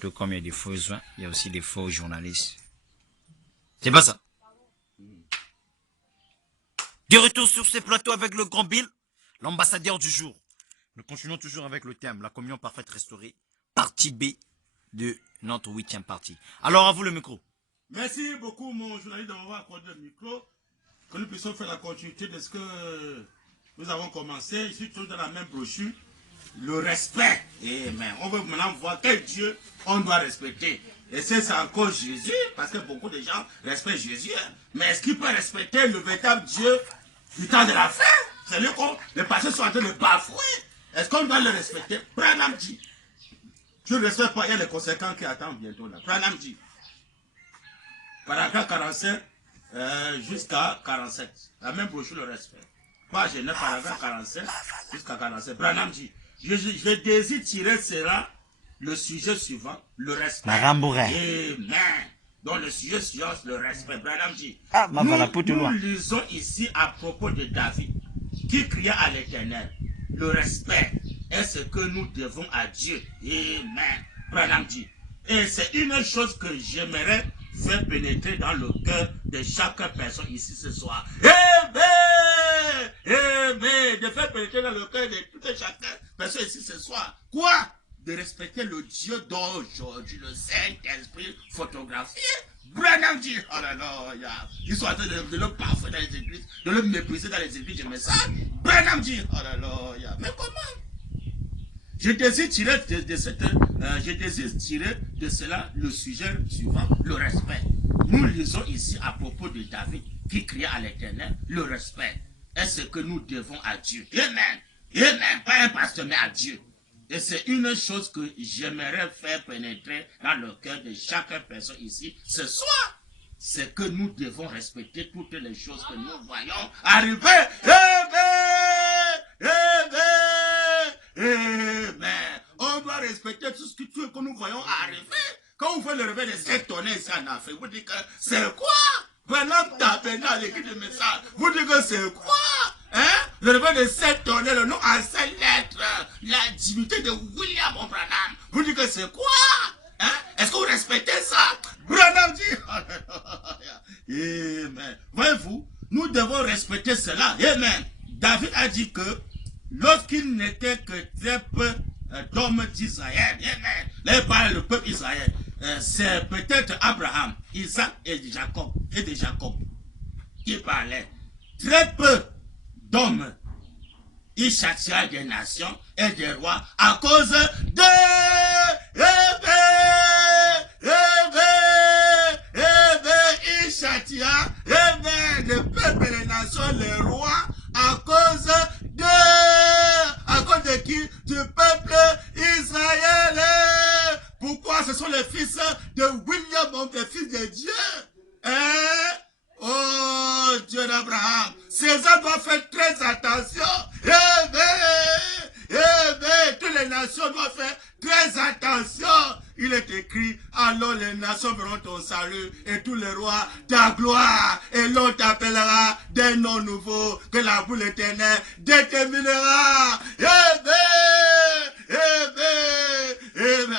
Tout comme il y a des faux joints, il y a aussi des faux journalistes. C'est pas ça. De retour sur ces plateaux avec le grand Bill, l'ambassadeur du jour. Nous continuons toujours avec le thème, la communion parfaite restaurée, partie B de notre 8e partie. Alors à vous le micro. Merci beaucoup mon journaliste d'avoir accordé le micro, que nous puissions faire la continuité de ce que nous avons commencé. Ici, toujours dans la même brochure, le respect. Amen. On veut maintenant voir quel Dieu on doit respecter. Et c'est encore Jésus, parce que beaucoup de gens respectent Jésus. Mais est-ce qu'il peut respecter le véritable Dieu du temps de la fin? C'est lui qu'on les pasteurs sont en train de bafouer. Est-ce qu'on doit le respecter? Branham dit. Tu ne respectes pas, il y a les conséquences qui attendent bientôt là. Branham dit. Paragraphe 45 jusqu'à 47. La même brochure le respect. Page 9, paragraphe 45 jusqu'à 47. Branham dit. Je désire tirer cela, le sujet suivant, le respect. Amen. Donc le sujet suivant, le respect. Branham dit. Nous lisons ici à propos de David, qui cria à l'Éternel. Le respect est ce que nous devons à Dieu. Amen. Branham dit. Et c'est une chose que j'aimerais faire pénétrer dans le cœur de chaque personne ici ce soir. Amen. Amen. De faire pénétrer dans le cœur de tout et chaque personne ici ce soir. Quoi? De respecter le Dieu d'aujourd'hui, le Saint-Esprit photographié. Branham dit, oh là là, ils sont en train de le parfait dans les églises, de le mépriser dans les églises de message. Branham dit, oh là là, mais comment? Je désire tirer de cela le sujet suivant, le respect. Nous lisons ici à propos de David qui cria à l'Éternel, le respect est ce que nous devons à Dieu. Amen. Amen. Pas un pasteur, mais à Dieu. Et c'est une chose que j'aimerais faire pénétrer dans le cœur de chaque personne ici ce soir. C'est que nous devons respecter toutes les choses que nous voyons arriver. Amen. Amen. Amen. On doit respecter tout ce que nous voyons arriver. Quand vous faites le réveil de 7 tonnes ici en Afrique, vous dites que c'est quoi? Maintenant, tapez dans l'équipe de message. Vous dites que c'est quoi? Hein? Le réveil de 7 tonnes, le nom en 7 lettres, la divinité de William Branham. Vous dites que c'est quoi? Hein? Est-ce que vous respectez ça? Branham dit. Amen. Voyez-vous, nous devons respecter cela. Amen. David a dit que lorsqu'il n'était que très peu d'hommes d'Israël, amen. Là, il parle du peuple Israël. C'est peut-être Abraham, Isaac et de Jacob qui parlaient. Très peu d'hommes. Il châtia des nations et des rois à cause de il châtia les peuples et les nations, les rois à cause de qui? Du peuple Israël. Pourquoi? Ce sont les fils de William, les fils de Dieu. Hein? Oh, Dieu d'Abraham. César doit faire très attention. Toutes les nations doivent faire très attention. Il est écrit, alors les nations verront ton salut et tous les rois ta gloire. Et l'on t'appellera des noms nouveaux que la boule éternelle déterminera.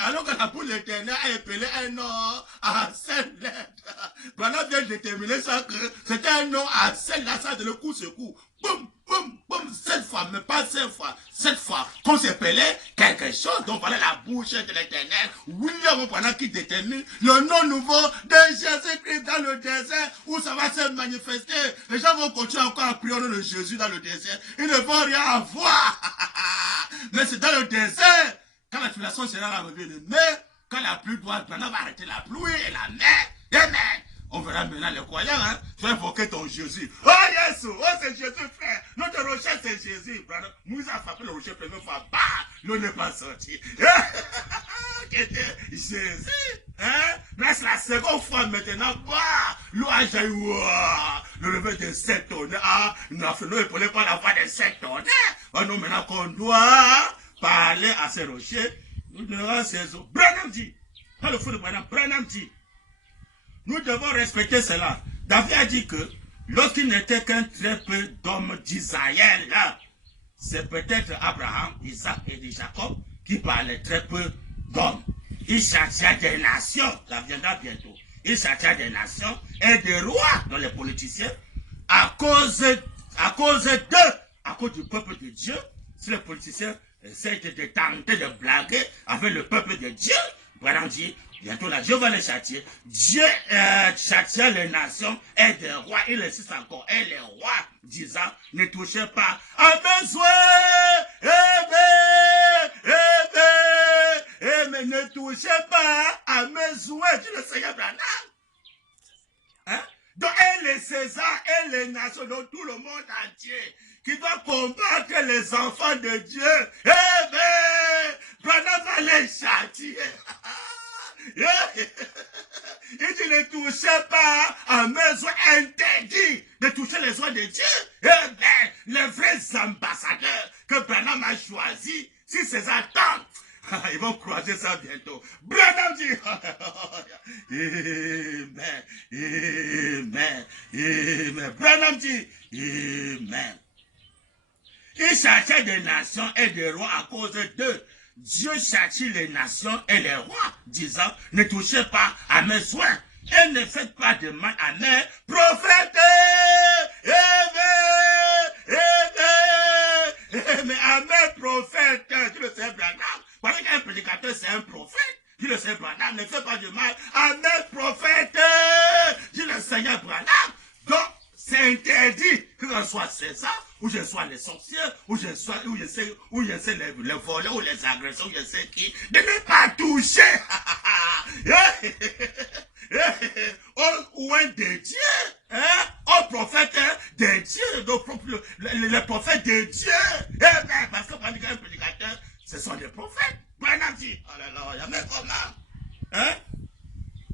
Alors que la boule éternelle a appelé un nom à 7 lettres. Maintenant, vient déterminer ça que c'était un nom à 7 lettres, ça de le coup sur coup. Boum, boum, boum, 7 fois, mais pas 5 fois, 7 fois. Qu'on s'appelait quelque chose, donc voilà la bouche de l'éternel. William, pendant qui détermine le nom nouveau de Jésus-Christ dans le désert, où ça va se manifester. Les gens vont continuer encore à prier au nom de Jésus dans le désert. Ils ne vont rien avoir. Mais c'est dans le désert. Quand la tribulation sera la revue de mer, quand la pluie doit, maintenant va arrêter la pluie et la mer. Amen. On verra maintenant les croyants, hein. Tu vas invoquer ton Jésus. Oh Jésus, oh c'est Jésus frère. Notre rocher c'est Jésus. Moïse a frappé le rocher première fois. Bah, l'eau n'est pas sortie. Jésus. Hein? Mais c'est la seconde fois maintenant. Bah, l'eau a jailli. Le réveil de 7 tonnes. Ah, nous ne prenons pas la voix de 7 tonnes. Oh non, maintenant qu'on doit parler à ces rochers, nous devons ces eaux. Branham dit. Pas le fou de Branham dit. Nous devons respecter cela. David a dit que lorsqu'il n'était qu'un très peu d'hommes d'Israël, c'est peut-être Abraham, Isaac et Jacob qui parlaient très peu d'hommes. Il châtia des nations, ça viendra bientôt. Il châtia des nations et des rois, dont les politiciens, à cause du peuple de Dieu. Si les politiciens essaient de tenter de blaguer avec le peuple de Dieu, Branham dit, bientôt là, Dieu va les châtier. Dieu châtia les nations et des rois. Il insiste encore. Et les rois disant, ne touchez pas à mes souhaits. Mais ne touchez pas à mes souhaits. Dit le Seigneur Branham. Hein? Donc, et les Césars et les nations, donc tout le monde entier, qui doit combattre les enfants de Dieu. Branham va les châtier. Il dit ne touchez pas à mes soins, interdit de toucher les soins de Dieu. Les vrais ambassadeurs que Branham a choisis, si c'est attentes, ils vont croiser ça bientôt. Branham dit Amen, Amen, Amen. Branham dit Amen. Il châtia des nations et des rois à cause d'eux. Dieu châtie les nations et les rois, disant, ne touchez pas à mes soins et ne faites pas de mal à mes prophètes. Mais à mes prophètes, tu le sais, Branham. Pendant qu'un prédicateur, c'est un prophète, tu le sais, Branham, ne fais pas de mal à mes prophètes. Dit le Seigneur Branham. Donc, c'est interdit que ce soit César, ou je sois les sorciers, ou je sais les voleurs, ou les agresseurs, ou je sais qui, de ne pas toucher ou un des dieux, au prophète des dieux, les prophètes des dieux. Parce que quand un prédicateur, ce sont des prophètes. Branham dit, oh là là, il y a même comment,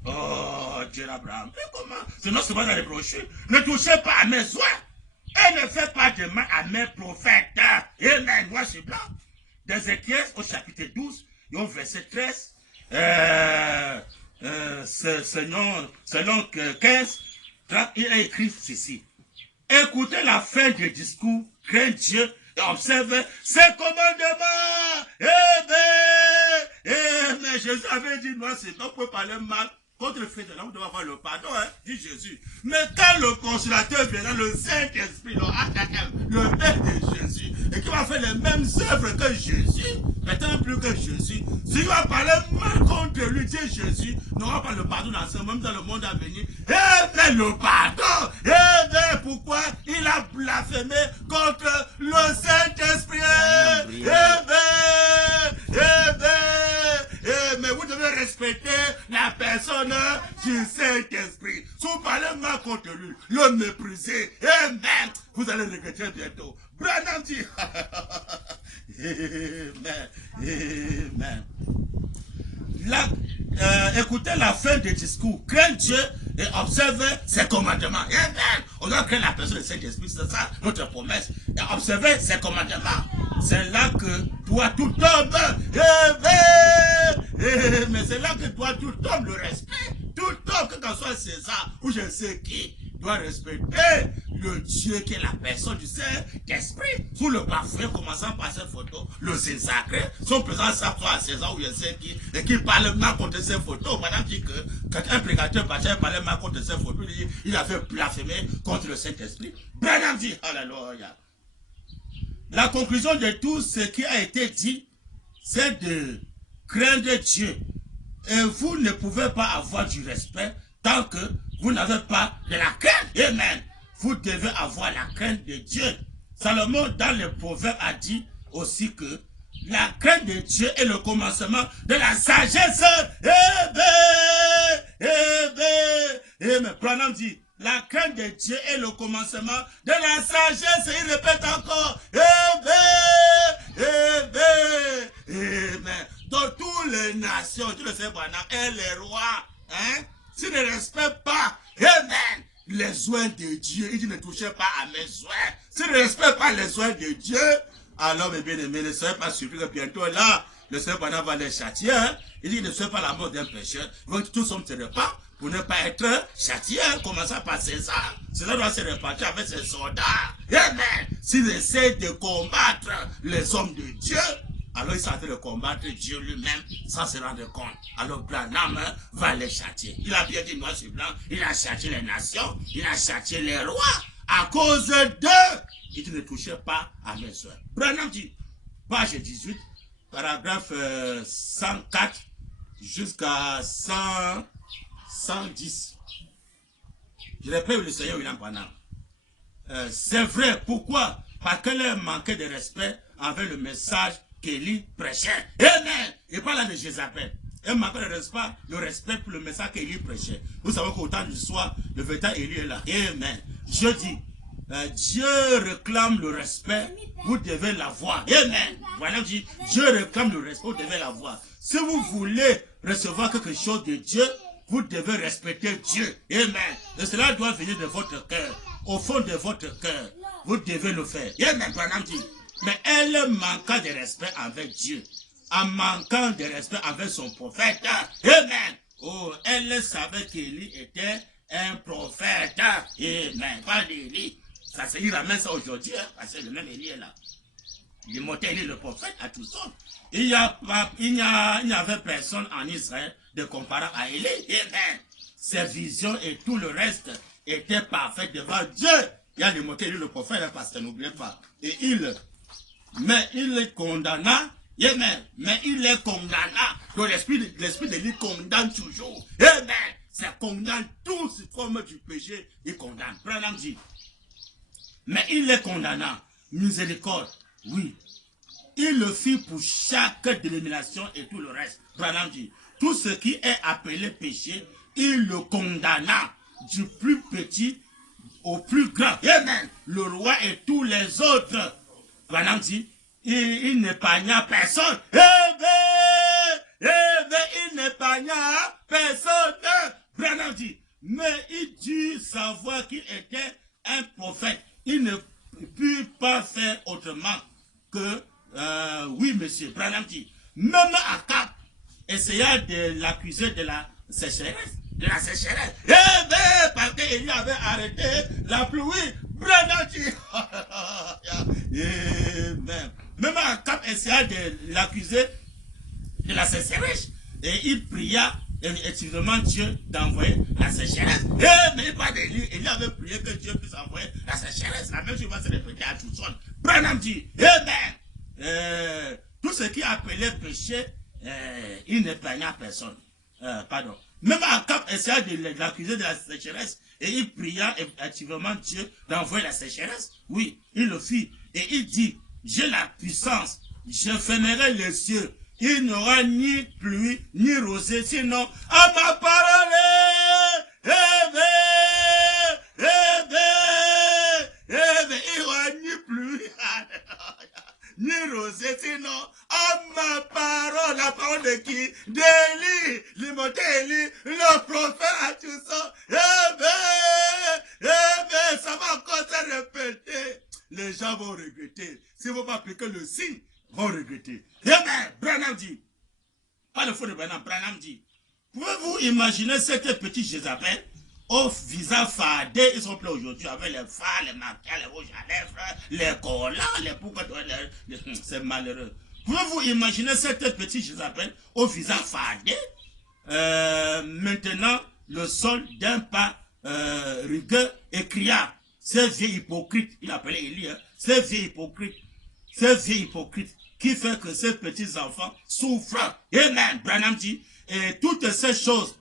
oh, Dieu l'Abraham, mais comment? Sinon, c'est pas dans les brochures. Ne touchez pas à mes soins et ne faites pas de mal à mes prophètes. Amen. Moi, je suis blanc. D'Ézéchiel au chapitre 12, et au verset 13, selon 15, il a écrit ceci. Écoutez la fin du discours, crains Dieu et observez ses commandements. Mais Jésus avait dit, moi, c'est donc pour parler mal contre le fait de l'homme, on doit avoir le pardon, dit Jésus. Mais quand le consolateur viendra, le Saint-Esprit, le Père de Jésus, et qui va faire les mêmes œuvres que Jésus, maintenant plus que Jésus, s'il va parler mal contre lui, dit Jésus, n'aura pas le pardon dans ce même dans le monde à venir. Mais le pardon, pourquoi il a blasphémé contre le Saint-Esprit? Mais vous devez respecter la personne du Saint-Esprit. Si vous parlez mal contre lui, le mépriser, amen, vous allez regretter bientôt. Branham dit, amen, amen. Écoutez la fin du discours. Crains Dieu et observez ses commandements. Amen. On doit craindre la personne du Saint-Esprit, c'est ça notre promesse. Et observez ses commandements. C'est là que doit tout homme. Mais c'est là que doit tout homme le respect. Tout homme, que ce soit César ou je sais qui, doit respecter le Dieu qui est la personne du Saint-Esprit. Sous le parfum, commençant par cette photo, le Saint-Sacré, son présent soit à César ou je sais qui, et qui parle mal contre ces photos. Madame dit que quand un prédicateur parlait mal contre ces photos, il a fait blasphémer contre le Saint-Esprit. Branham dit, alléluia. La conclusion de tout ce qui a été dit, c'est de craindre Dieu. Et vous ne pouvez pas avoir du respect tant que vous n'avez pas de la crainte. Amen. Vous devez avoir la crainte de Dieu. Salomon, dans le proverbe, a dit aussi que la crainte de Dieu est le commencement de la sagesse. Amen. Branham dit, la crainte de Dieu est le commencement de la sagesse. Et il répète encore. Amen. Dans toutes les nations, tu le sais, Branham, et les rois, s'ils ne respectent pas, amen, les soins de Dieu, il dit ne touchez pas à mes soins. S'ils ne respectent pas les soins de Dieu, alors mes bien-aimés, ne soyez pas surpris que bientôt là, le Seigneur Branham va les châtier. Il dit ne soyez pas la mort d'un pécheur. Donc tous sommes se répandent pour ne pas être châtiés. Commençant par César. César doit se répartir avec ses soldats. Amen. S'ils essaient de combattre les hommes de Dieu, Alors ils sont en train de combattre Dieu lui-même sans se rendre compte. Alors Branham va les châtier. Il a bien dit noir sur blanc, il a châtié les nations, il a châtié les rois à cause d'eux. Il ne touchait pas à mes soeurs. Branham dit, page 18, paragraphe 104 jusqu'à 110. Je répète le Seigneur William Branham. C'est vrai, pourquoi? Parce qu'elle manquait de respect envers le message qu'Élie prêchait. Amen. Et pas là de Jézabel. Elle manquait de respect pour le message qu'Élie prêchait. Nous savons qu'au temps du soir, le véritable Élie est là. Amen. Je dis, Dieu réclame le respect, vous devez l'avoir. Amen. Voilà, je dis, Dieu réclame le respect, vous devez l'avoir. Si vous voulez recevoir quelque chose de Dieu, vous devez respecter Dieu. Amen. Et cela doit venir de votre cœur. Au fond de votre cœur, vous devez le faire. Amen. Branham dit, mais elle manqua de respect avec Dieu, en manquant de respect avec son prophète. Amen. Oh, elle savait qu'Élie était un prophète. Amen. Pas d'Élie. Ça, il ramène ça aujourd'hui, hein, parce que le même Élie est là. Il montait Élie le prophète à tout ça. Il n'y avait personne en Israël de comparable à Élie. Amen. Ses visions et tout le reste étaient parfaits devant Dieu. Il y a le monté Élie le prophète, parce que n'oubliez pas. Et mais il les condamna. Amen. Mais il les condamna. Donc l'esprit d'Élie condamne toujours. Amen. Ça condamne toute forme du péché. Il condamne. Branham dit. Mais il les condamna. Miséricorde. Oui. Il le fit pour chaque dénomination et tout le reste. Branham dit. Tout ce qui est appelé péché, il le condamna. Du plus petit au plus grand. Amen. Le roi et tous les autres. Branham dit. Il n'épargna personne. Il n'épargna personne. Branham dit, mais il dut savoir qu'il était un prophète. Il ne put pas faire autrement que, oui monsieur, Branham dit, même Akab essaya de l'accuser de la sécheresse. De la sécheresse. Parce qu'il avait arrêté la pluie. Branham dit, Amen. Même Akab essaya de l'accuser de la sécheresse. Et il pria effectivement Dieu d'envoyer la sécheresse. Mais pas d'Élie. Élie avait prié que Dieu puisse envoyer la sécheresse. La même chose va se répéter à tout son. Branham dit, Amen. Tout ce qui appelait péché, il n'épargna personne. Pardon. Même Akab essaya de l'accuser de la sécheresse. Et il pria effectivement Dieu d'envoyer la sécheresse. Oui, il le fit. Et il dit, j'ai la puissance, je fermerai les cieux. Il n'y aura ni pluie, ni rosée, sinon à ma parole. Il n'y aura ni pluie, ni rosée, sinon à ma parole. La parole de qui? D'Élie, l'immoté Élie, le prophète à tout ça. Ça va encore se répéter. Les gens vont regretter. Si vous ne pas appliquer le signe, vont regretter. Amen. Branham dit, pas le faux de Branham, Branham dit, pouvez-vous imaginer cette petite Jézabel au visage fardé, ils sont pleins aujourd'hui avec les fards, les maquillages, les rouges à lèvres, les collants, les boucles, c'est malheureux. Pouvez-vous imaginer cette petite Jézabel au visage fardé, maintenant le sol d'un pas rigueur et cria, ces vieux hypocrites, il appelait Élie, hein, ces vieux hypocrites qui fait que ces petits enfants souffrent. Amen. Branham dit, et toutes ces choses,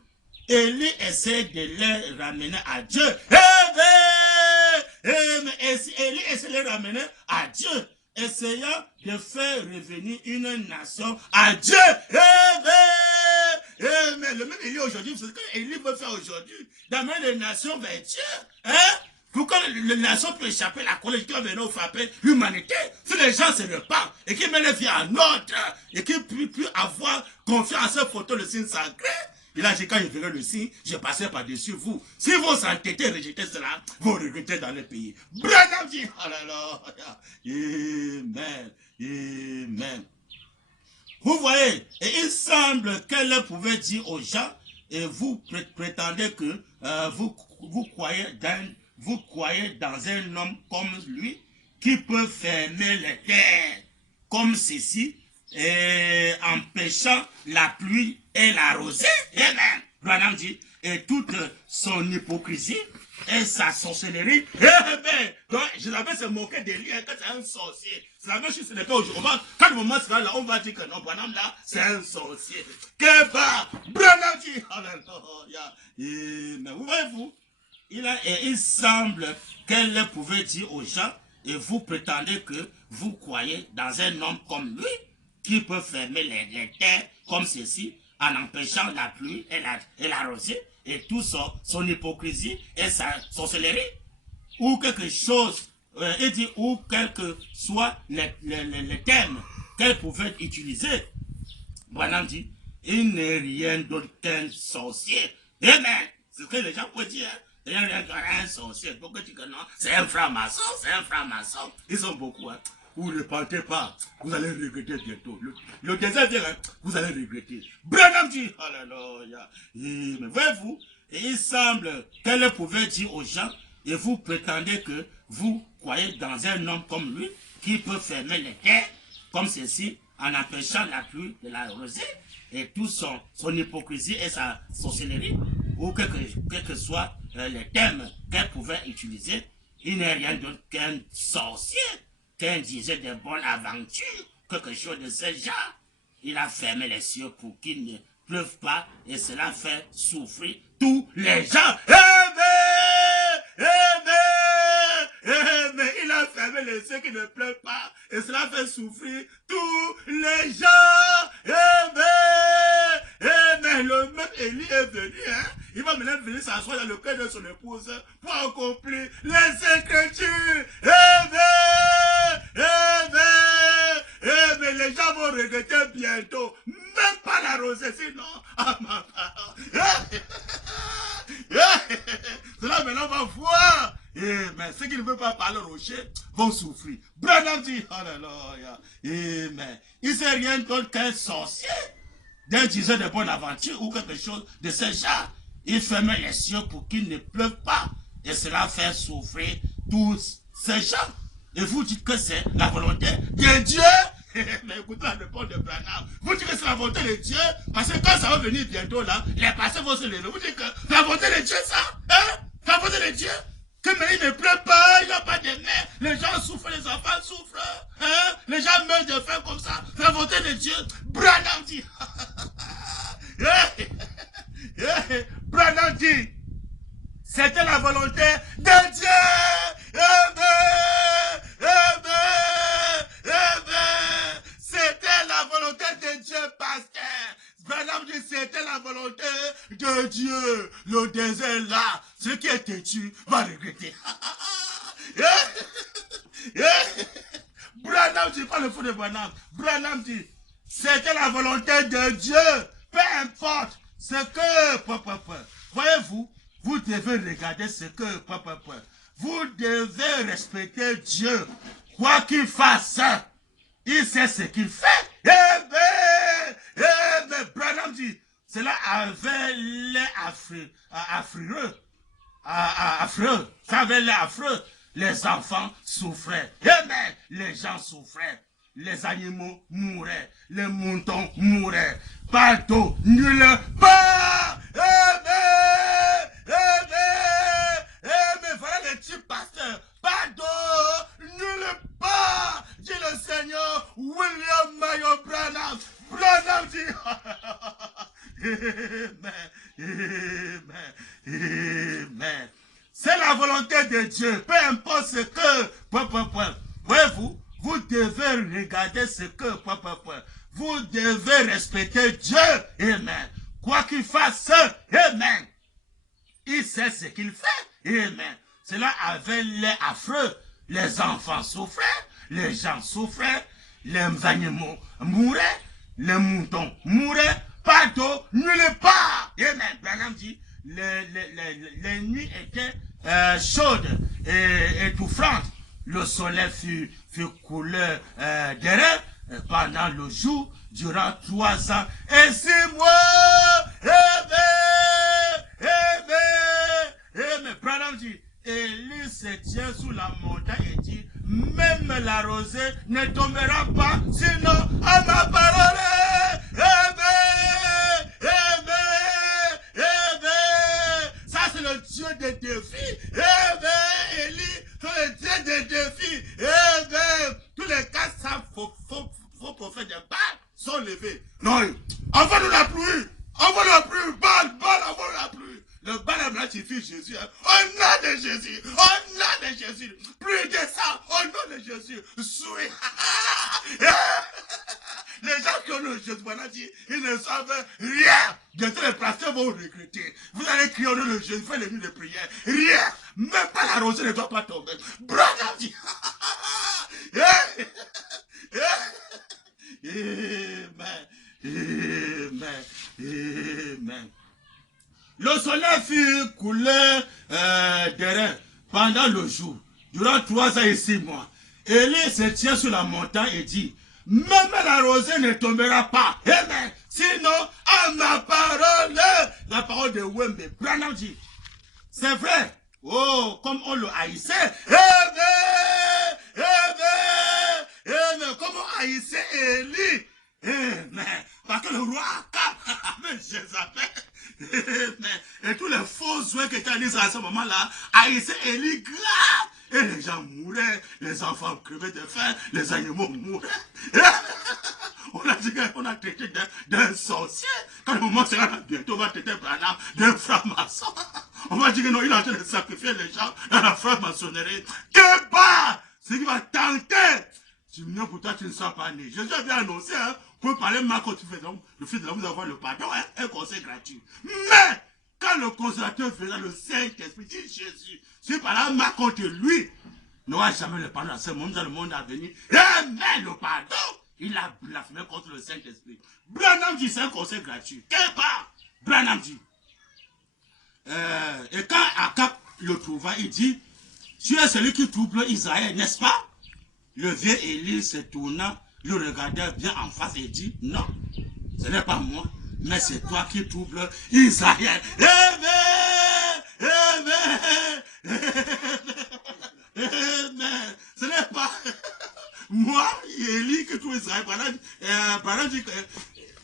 Élie essaie de les ramener à Dieu. Amen. Élie essaie de les ramener à Dieu, essayant de faire revenir une nation à Dieu. Amen. Le même Élie aujourd'hui, c'est ce que Élie veut faire aujourd'hui, d'amener les nations vers Dieu. Hein? Pour que les nations puissent échapper à la colère qui va venir frapper l'humanité, si les gens se repartent et qu'ils mettent les vies en ordre et qu'ils puissent avoir confiance à ces photos, le signe sacré, il a dit quand je verrai le signe, je passerai par-dessus vous. Si vous s'entêtez, rejetez cela, vous regrettez dans le pays. Branham dit, alléluia. Amen. Amen. Vous voyez, et il semble qu'elle pouvait dire aux gens, et vous prétendez que vous croyez dans un homme comme lui qui peut fermer les terres comme ceci empêchant la pluie et la rosée. Amen. Branham dit, et toute son hypocrisie et sa sorcellerie. Donc, je l'avais se moquer de lui, que c'est un sorcier. C'est la même chose que aujourd'hui. Quand le moment sera là, on va dire que non, Branham là, c'est un sorcier. Que bah, Branham dit, alléluia. Mais vous voyez-vous, il semble qu'elle pouvait dire aux gens, et vous prétendez que vous croyez dans un homme comme lui, qui peut fermer les terres comme ceci, en empêchant la pluie et la rosée, et tout son hypocrisie et sa sorcellerie, ou quelque chose, il dit, ou quel que soit les termes qu'elle pouvait utiliser. Branham dit, il n'est rien d'autre qu'un sorcier. Amen. C'est ce que les gens peuvent dire. Il n'y a rien qu'un sorcier. Pourquoi tu dis que non? C'est un franc-maçon, c'est un franc-maçon. Ils sont beaucoup, hein. Vous ne partez pas, vous allez regretter bientôt. Le désert dit, hein, vous allez regretter. Branham dit, alléluia. Mais voyez-vous, il semble qu'elle pouvait dire aux gens, et vous prétendez que vous croyez dans un homme comme lui, qui peut fermer les terres, comme ceci, en empêchant la pluie de la rosée, et tout son hypocrisie et sa sorcellerie, ou quel que soit les termes qu'elle pouvait utiliser, il n'est rien d'autre qu'un sorcier. Qu'un disait de bonnes aventures, quelque chose de ce genre, il a fermé les cieux pour qu'il ne pleuve pas, et cela fait souffrir tous les gens. Mais il a fermé les cieux qui ne pleuvent pas, et cela fait souffrir tous les gens. Le même Élie est venu, hein? Il va maintenant venir s'asseoir dans le cœur de son épouse pour accomplir les Écritures. Mais les gens vont regretter bientôt, même pas la rosée, sinon, ah ma parole. Cela maintenant va voir. Mais ceux qui ne veulent pas parler au rocher vont souffrir. Branham dit, alléluia. Mais il ne sait rien d'autre qu'un sorcier, d'un diseur de bonne aventure ou quelque chose de ce genre. Il ferme les cieux pour qu'il ne pleuve pas. Et cela fait souffrir tous ces gens. Et vous dites que c'est la volonté de Dieu. Mais écoutez la réponse de Branham. Vous dites que c'est la volonté de Dieu. Parce que quand ça va venir bientôt là, les pasteurs vont se lever. Vous dites que la volonté de Dieu ça. Hein? La volonté de Dieu. Que mais il ne pleut pas, il n'y a pas de mer. Les gens souffrent, les enfants souffrent. Hein? Les gens meurent de faim comme ça. La volonté de Dieu. Branham dit. Branham dit, c'était la volonté de Dieu. C'était la volonté de Dieu, pasteur. Branham dit, c'était la volonté de Dieu. Le désert là, ce qui est têtu va regretter. Branham dit, pas le fou de Branham. Branham dit, c'était la volonté de Dieu. Peu importe ce que... Voyez-vous, vous devez regarder ce que... Vous devez respecter Dieu. Quoi qu'il fasse, il sait ce qu'il fait. Mais Branham dit, cela avait l'air affreux. Ça avait l'air affreux. Les enfants souffraient. Les gens souffraient. Les animaux mouraient. Les moutons mouraient. Partout, nulle part. Mais voilà les petits pasteurs. Pardon, nulle part. Dit le Seigneur William Mayo Branham. Branham dit. Amen. C'est la volonté de Dieu. Peu importe ce que. Voyez-vous, vous devez regarder ce que. Vous devez respecter Dieu. Amen. Quoi qu'il fasse, amen. Il sait ce qu'il fait. Amen. Cela avait l'air affreux. Les enfants souffraient, les gens souffraient, les animaux mouraient, les moutons mouraient, partout, nulle part. Amen. Branham dit, les nuits étaient chaudes et étouffantes. Le soleil fut couleur d'air pendant le jour, durant 3 ans et 6 mois. Mais Branham dit, Élie se tient sous la montagne et dit, même la rosée ne tombera pas, sinon à ma parole. dieu des défis. Eh bien, Élie, le dieu des défis. Eh bien, tous les 400 faux prophètes de Baal sont levés. Non, envoie-nous la pluie. Envoie-nous la pluie. Baal, envoie-nous la pluie. Le Baal là signifie Jésus. Hein. Au nom de Jésus. Au nom de Jésus. Pluie descend. Au nom de Jésus. Souris. Les gens qui ont le Jésus, ils ne savent rien. Bientôt les pasteurs vont regretter. Vous allez crier au nom de Jésus, faire les nuits de prière. Rien. Même pas la rosée ne doit pas tomber. Brother dit. Amen. Amen. Amen. Le soleil fut coulé derrière pendant le jour, durant 3 ans et 6 mois. Élie se tient sur la montagne et dit, même la rosée ne tombera pas. Amen. Sinon, à ma parole, la parole de Wembe, Branham dit, c'est vrai. Oh, comme on le haïssait. Amen. Amen. Amen. Comme on haïssait Élie. Amen. Parce que le roi Akab avait Jézabel. Et tous les faux soins qui étaient en Israël à ce moment-là haïssaient Élie grave. Et les gens mouraient, les enfants crevaient de faim, les animaux mouraient. On a dit qu'on a traité d'un sorcier. Quand le moment sera bientôt, on va traiter Branham d'un franc-maçon. On va dire que non, il est en train de sacrifier les gens dans la franc-maçonnerie. Que bas! Ce qui va tenter. Tu me pour toi, tu ne sors pas né. Jésus a bien annoncé, hein, pour parler mal quand tu fais donc, le fils de l'homme, vous avoir le pardon, hein, un conseil gratuit. Mais, quand le consolateur faisait le Saint-Esprit, dit Jésus, si par là mal contre lui, n'aura jamais le pardon à ce monde, dans le monde à venir. Mais le pardon, il a blasphémé contre le Saint-Esprit. Branham dit, c'est un conseil gratuit. Quel part? Branham dit. Et quand Akab le trouva, il dit, tu es celui qui trouble Israël, n'est-ce pas? Le vieux Élie se tournant, le regardait bien en face et dit, non, ce n'est pas moi, mais c'est toi qui troubles Israël. Amen, amen, amen. Ce n'est pas moi, Élie, qui trouble Israël. Pendant dit que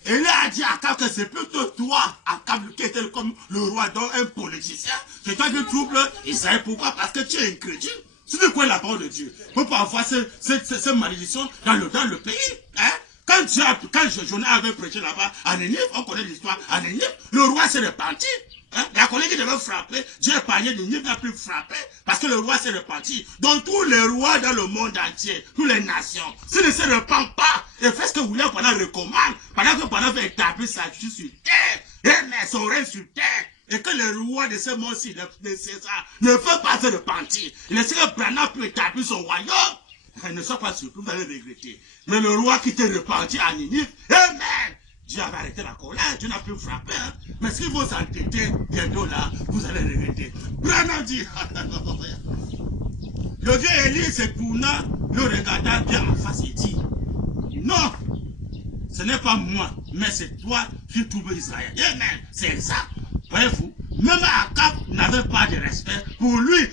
Élie a dit à Akab que c'est plutôt toi, Akab, qui était comme le roi, donc un politicien. C'est toi qui troubles Israël. Pourquoi? Parce que tu es incrédule. C'est quoi la parole de Dieu? On peut avoir cette malédiction dans le pays. Hein? Quand Jonas avait prêché là-bas à Nénive, on connaît l'histoire, à Nénive, le roi s'est repenti. Hein? La collègue devait frapper, Dieu a épargné Nénive, n'a plus frappé, parce que le roi s'est repenti. Donc tous les rois dans le monde entier, toutes les nations, s'ils ne se repentent pas, et fait ce que William pendant recommande, pendant que pendant veut établir sa justice sur terre, et met son règne sur terre, et que le roi de ce monde-ci, de César, ne veut pas se repentir. Il est sûr que Branham peut établir son royaume. Ne sois pas surpris, vous allez regretter. Mais le roi qui t'est repenti à Ninive, amen. Dieu avait arrêté la colère, Dieu n'a plus frappé. Hein? Mais si vous entêtez bientôt là, vous allez regretter. Branham dit, le vieux Élie se tourna, le regarda bien en face et dit, non, ce n'est pas moi, mais c'est toi qui trouves Israël. Amen, c'est exact. Voyez-vous, même Akab n'avait pas de respect pour lui.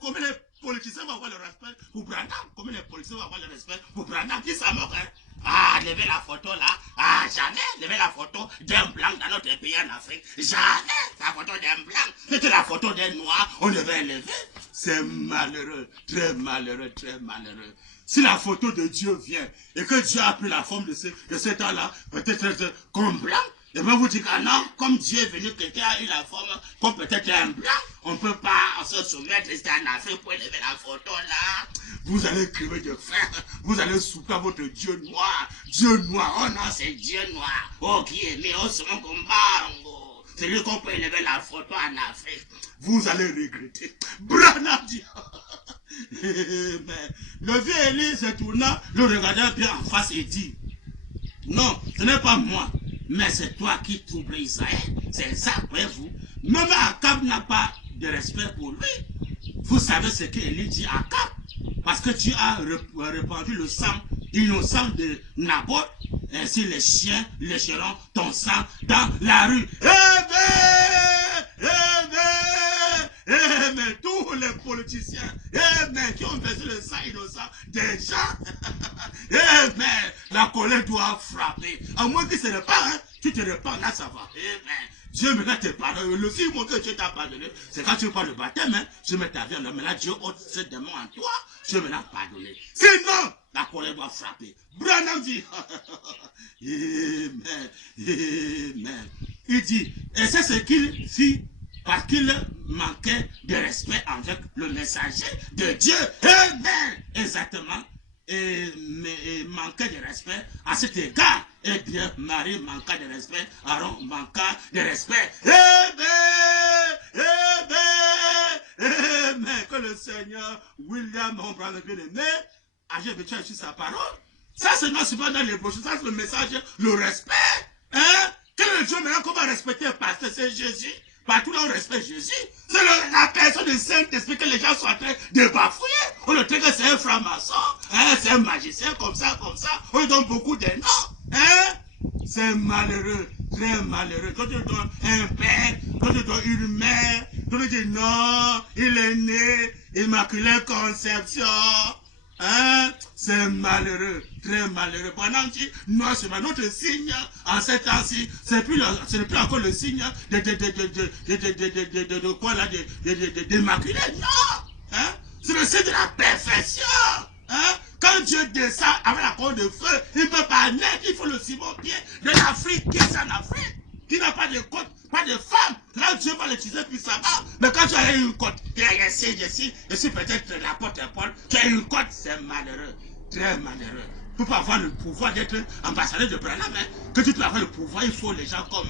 Comme les politiciens vont avoir le respect pour Branham, comme les politiciens vont avoir le respect pour Branham, qui s'en moque, hein? Ah, levez la photo là. Ah, jamais lever la photo d'un blanc dans notre pays en Afrique. Jamais la photo d'un blanc. C'était la photo d'un noir, on devait lever. C'est malheureux, très malheureux, très malheureux. Si la photo de Dieu vient et que Dieu a pris la forme de cet temps-là, peut-être comme blanc, et bien vous dites que non, comme Dieu est venu, quelqu'un a eu la forme, comme peut-être un blanc, on ne peut pas se soumettre, rester en Afrique pour lever la photo là. Vous allez crever de faim, vous allez souper à votre Dieu noir. Dieu noir, oh non, c'est Dieu noir. Oh, qui est mis, oh, c'est mon combat. C'est lui qu'on peut lever la photo en Afrique. Vous allez regretter. Branham dit. Le vieux Élie se tourna, le regardait bien en face et dit, non, ce n'est pas moi, mais c'est toi qui troubles Israël. C'est ça, voyez-vous. Même Akab n'a pas de respect pour lui. Vous savez ce qu'Élie dit à Akab? Parce que tu as répandu le sang innocent de Naboth, ainsi les chiens lécheront ton sang dans la rue. Mais tous les politiciens, qui ont versé le sang innocent des gens, la colère doit frapper. À moins que ce n'est pas, hein, Tu te répands, là, ça va. Amen. Dieu maintenant te pardonne. Le signe que Dieu t'a pardonné, c'est quand tu parles le baptême, hein, je mets ta vie en homme. Maintenant, Dieu ôte ce démon en toi. Dieu maintenant pardonné. Sinon, la colère doit frapper. Branham dit, Amen, Amen. Il dit, et c'est ce qu'il fit parce qu'il manquait de respect avec le messager de Dieu. Amen. Exactement. Et manquait de respect à cet égard. Et bien, Marie manqua de respect, Aaron manqua de respect. Amen, amen, amen. Que le Seigneur, William, mon frère bien-aimé, agit habituel sur sa parole. Ça, c'est non, c'est pas dans les brochures, ça, c'est le message, le respect. Hein? Quel est le Dieu maintenant qu'on va respecter le pasteur? C'est Jésus. Partout là, on respecte Jésus. C'est la personne du Saint-Esprit que les gens sont en train de bafouiller. On le traite que c'est un franc-maçon, hein, c'est un magicien, comme ça. On lui donne beaucoup de noms. Hein? C'est malheureux, très malheureux. Quand tu donnes un père, quand tu donnes une mère, quand tu dis non, il est né, Immaculée Conception. Hein? C'est malheureux, très malheureux. Pendant que non, c'est notre signe en ces temps-ci, ce n'est plus encore le signe de quoi là, d'immaculé. Non! Hein? C'est le signe de la perfection. Hein? Quand Dieu descend avec la corne de feu, il ne peut pas naître, il faut le ciment-pied de l'Afrique. Qui est en Afrique? Qui n'a pas de côte, pas de femme. Là, Dieu va l'utiliser puis ça va. Mais quand tu as une côte, tu as ici, je suis peut-être l'apôtre Paul, tu as une côte, c'est malheureux, très malheureux. Tu peux avoir le pouvoir d'être ambassadeur de Branham, hein. Que tu peux avoir le pouvoir, il faut les gens comme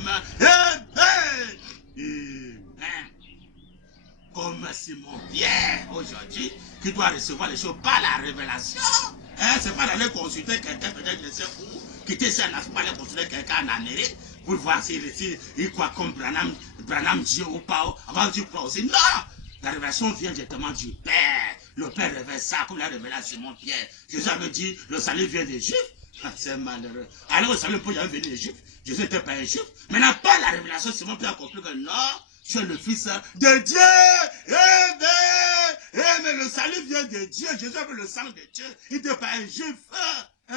comme Simon Pierre aujourd'hui, qui doit recevoir les choses par la révélation. Hein, c'est pas d'aller consulter quelqu'un, peut-être je sais où, quitter ici en Afrique, pas aller consulter quelqu'un en Amérique, pour voir s'il croit comme Branham Dieu ou pas, avant que tu crois aussi. Non! La révélation vient directement du Père. Le Père révèle ça comme la révélation Simon Pierre. Jésus avait dit, le salut vient des Juifs. C'est malheureux. Alors le salut peut y avoir venu des Juifs. Jésus n'était pas un Juif. Maintenant, pas la révélation Simon Pierre a compris que non, tu es le Fils de Dieu. Mais le salut vient de Dieu. Jésus avait le sang de Dieu. Il n'était pas un Juif. Hein?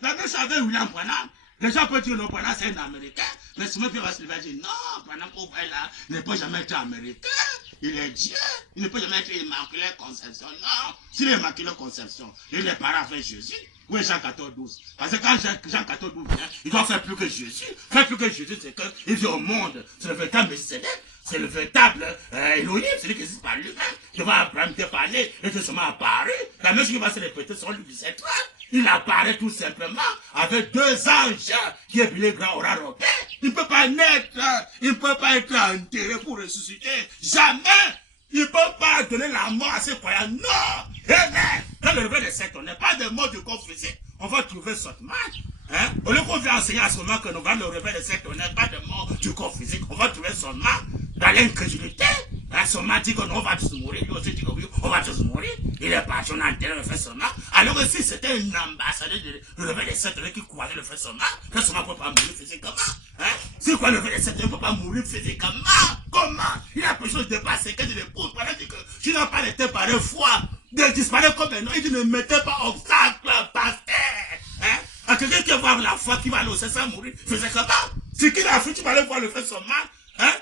La même chose avec William Branham. Les gens peuvent dire non, Branham c'est un Américain. Mais Simon Pierre va se lever et dire non, Branham qu'on voit là, il ne peut jamais être Américain. Il est Dieu. Il ne peut jamais être Immaculée Conception. Non. S'il est Immaculée Conception, il est parent avec Jésus. Oui, Jean 14, 12. Parce que quand Jean 14, 12 vient, il doit faire plus que Jésus. Faire plus que Jésus, c'est qu'il vient au monde. C'est le véritable Messie. C'est le véritable Elohim, c'est lui qui existe par lui-même. Il va Abraham te parler, et te seulement apparu. La même chose qui va se répéter sur lui 17 ans. Il apparaît tout simplement avec deux anges qui est le grand aura robé. Il ne peut pas naître, il ne peut pas être enterré pour ressusciter. Jamais. Il ne peut pas donner la mort à ses croyants. Non. Amen. Dans le réveil des sectes, on n'est pas de mort du corps physique. On va trouver cette marche. Hein? Au lieu qu'on vient enseigner à ce moment que nous allons le réveil des sectes, on n'est pas de mort du corps physique. On va trouver son marche dans l'incrédulité. Hein? Son marche dit que non, on va tous mourir. Lui aussi dit que oui, on va tous mourir. Il est parti, on a enterré le fait son marche. Alors que si c'était un ambassadeur du réveil des sectes qui croisait le fait son marche, le son marche ne peut pas mourir physiquement. Hein? C'est quoi le réveil des sectes? Il ne peut pas mourir physiquement. Comment? Il a besoin de dépasser, que de l'épouse. Pendant que tu n'as pas été par une foi, de disparaître comme un nom, il dit ne mettez pas obstacle, pasteur. Hein? À quelqu'un qui va voir la foi, qui va aller au sans mourir, faisait comment? C'est qu'il a fait, tu vas aller voir le frère son mal. Hein?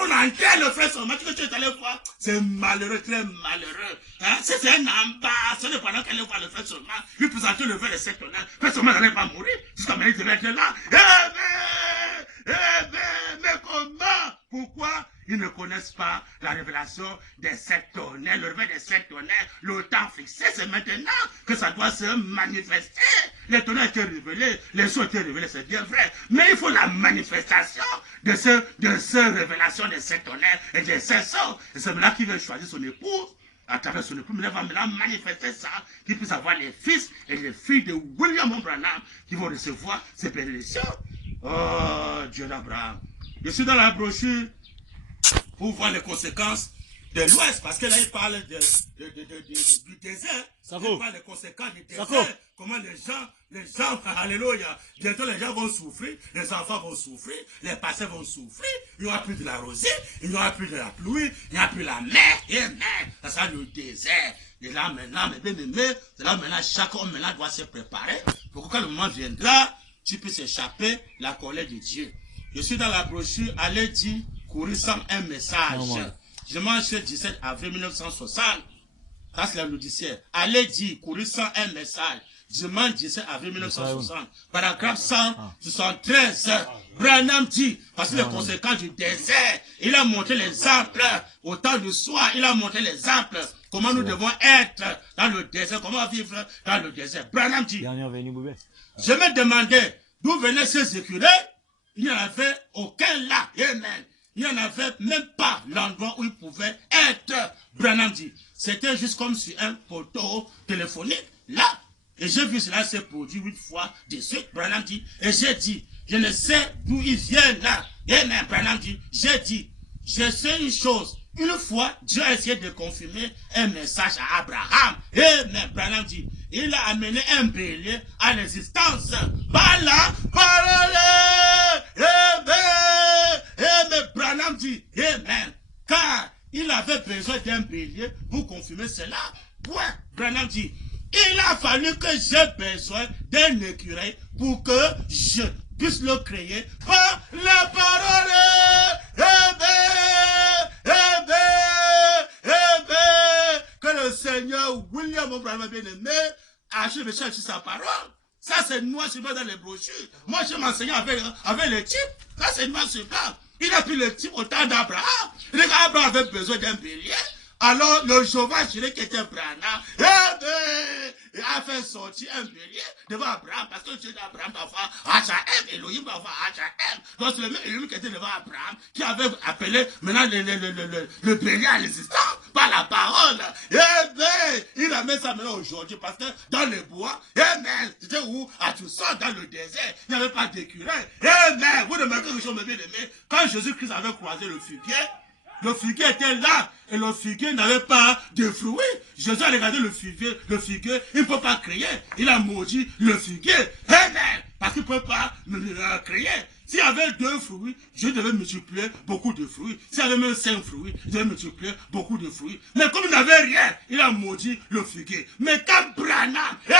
On enterre le frère son mal, tu es allé voir. C'est malheureux, très malheureux. Hein? C'est un ambassadeur pendant qu'elle allait voir le frère son mal. Lui présenter le verre de secte honnête. Le frère son mal n'allait pas mourir. Jusqu'à maintenant, il devait être là. Mais comment? Pourquoi ils ne connaissent pas la révélation des sept tonnerres, le réveil des sept tonnerres, le temps fixé, c'est maintenant que ça doit se manifester. Les tonnerres étaient révélés, les sceaux étaient révélés, c'est bien vrai. Mais il faut la manifestation de ce révélation des sept tonnerres et des sept sceaux. Et c'est là qu'il veut choisir son épouse. À travers son époux, mais il va maintenant manifester ça, qu'il puisse avoir les fils et les filles de William Branham qui vont recevoir ces bénédictions. Oh, Dieu d'Abraham. Je suis dans la brochure pour voir les conséquences de l'Ouest, parce que là, il parle du désert. Il parle des conséquences du désert. Comment les gens, alléluia, bientôt les gens vont souffrir, les enfants vont souffrir, les pasteurs vont souffrir, il n'y aura plus de la rosée, il n'y aura plus de la pluie, il n'y aura plus la mer, amen. Ça sera le désert. Et là maintenant, mes bien-aimés, c'est là maintenant, chaque homme maintenant doit se préparer pour que quand le moment viendra, tu puisses échapper la colère de Dieu. Je suis dans la brochure, allez dire, courir sans un message. Je mange le 17 avril 1960. Ça, c'est la l'Odyssée. Allez dire, courir sans un message. Dimanche 17 avril 1960. Paragraphe 173. Branham dit, parce que les conséquences du désert, il a montré l'exemple. Au temps du soir, il a montré l'exemple. Comment nous devons être dans le désert, comment vivre dans le désert. Branham dit, je me demandais d'où venaient ces écureuils. Il n'y en avait aucun là. Amen. Il n'y en avait même pas l'endroit où ils pouvaient être. Branham dit, c'était juste comme sur un poteau téléphonique. Là, et j'ai vu cela se produire 8 fois de suite. Branham dit, et j'ai dit, je ne sais d'où ils viennent là. Amen. Branham dit, j'ai dit, je sais une chose. Une fois, Dieu a essayé de confirmer un message à Abraham. Amen. Branham dit, il a amené un bélier à l'existence. Par la parole. Amen. Amen. Branham dit, Amen. Car il avait besoin d'un bélier pour confirmer cela. Point. Branham dit, il a fallu que j'ai besoin d'un écureuil pour que je puisse le créer par la parole. Amen. Amen. Amen. Que le Seigneur William Branham bien-aimé a cherché sa parole. Ça, c'est noir sur blanc dans les brochures. Moi, je m'enseignais avec les types. Ça, c'est noir sur blanc. Il a pris le type au temps d'Abraham. Abraham avait besoin d'un bélier. Alors, le Jéhovah Jireh qui était Branham, il a fait sortir un bélier devant Abraham, parce que Dieu d'Abraham va voir H.A.M. Elohim va voir H.A.M. Donc, c'est le même Elohim qui était devant Abraham, qui avait appelé maintenant le bélier à l'existence par la parole. Il a mis ça maintenant aujourd'hui, parce que dans les bois, c'était où? À Tucson, dans le désert, il n'y avait pas d'écureuil. Vous remarquez quelque chose, mes bien-aimés, quand Jésus-Christ avait croisé le figuier était là et le figuier n'avait pas de fruits. Jésus a regardé le figuier, il ne peut pas crier. Il a maudit le figuier. Parce qu'il ne peut pas crier. S'il y avait 2 fruits, je devais multiplier beaucoup de fruits. S'il y avait même 5 fruits, je devais multiplier beaucoup de fruits. Mais comme il n'avait rien, il a maudit le figuier. Mais quand Branham est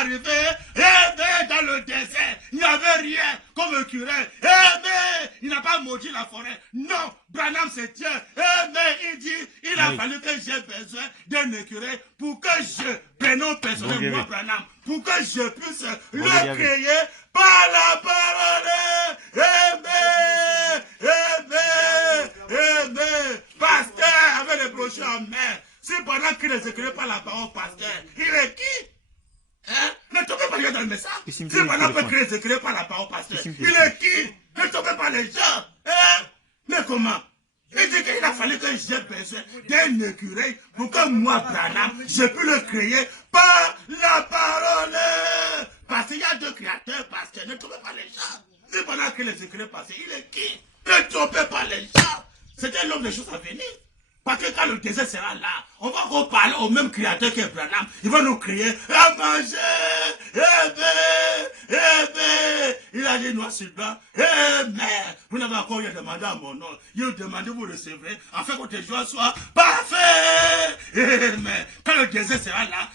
arrivé dans le désert, il n'y avait rien comme un écureuil. Il n'a pas maudit la forêt. Non, Branham c'est Dieu. Il dit, il a fallu que j'ai besoin d'un écureuil pour que je, prénom personnel, moi Branham, pour que je puisse le créer par la parole. Pasteur avec les brochures en main. Si pendant qu'il ne se crée pas la parole, pasteur, il est qui? Ne tombez pas les gens dans le message. Si pendant qu'il ne se crée pas la parole, pasteur, il est qui? Ne tombez pas les gens. Mais comment? Il dit qu'il a fallu que j'ai besoin d'un écureuil pour que moi, Branham, je puisse le créer par la parole. Parce qu'il y a 2 créateurs, pasteur. Ne tombez pas les gens. Si pendant que les écureuils passent, il est qui? Ne tombez pas les gens. C'était l'homme des choses à venir. Parce que quand le désert sera là, on va reparler au même créateur que Branham. Il va nous crier à manger. Il a dit noir sur blanc. Vous n'avez encore rien demandé à mon nom. Il demande, vous recevrez, afin que votre joie soit parfaite. Quand le désert sera là,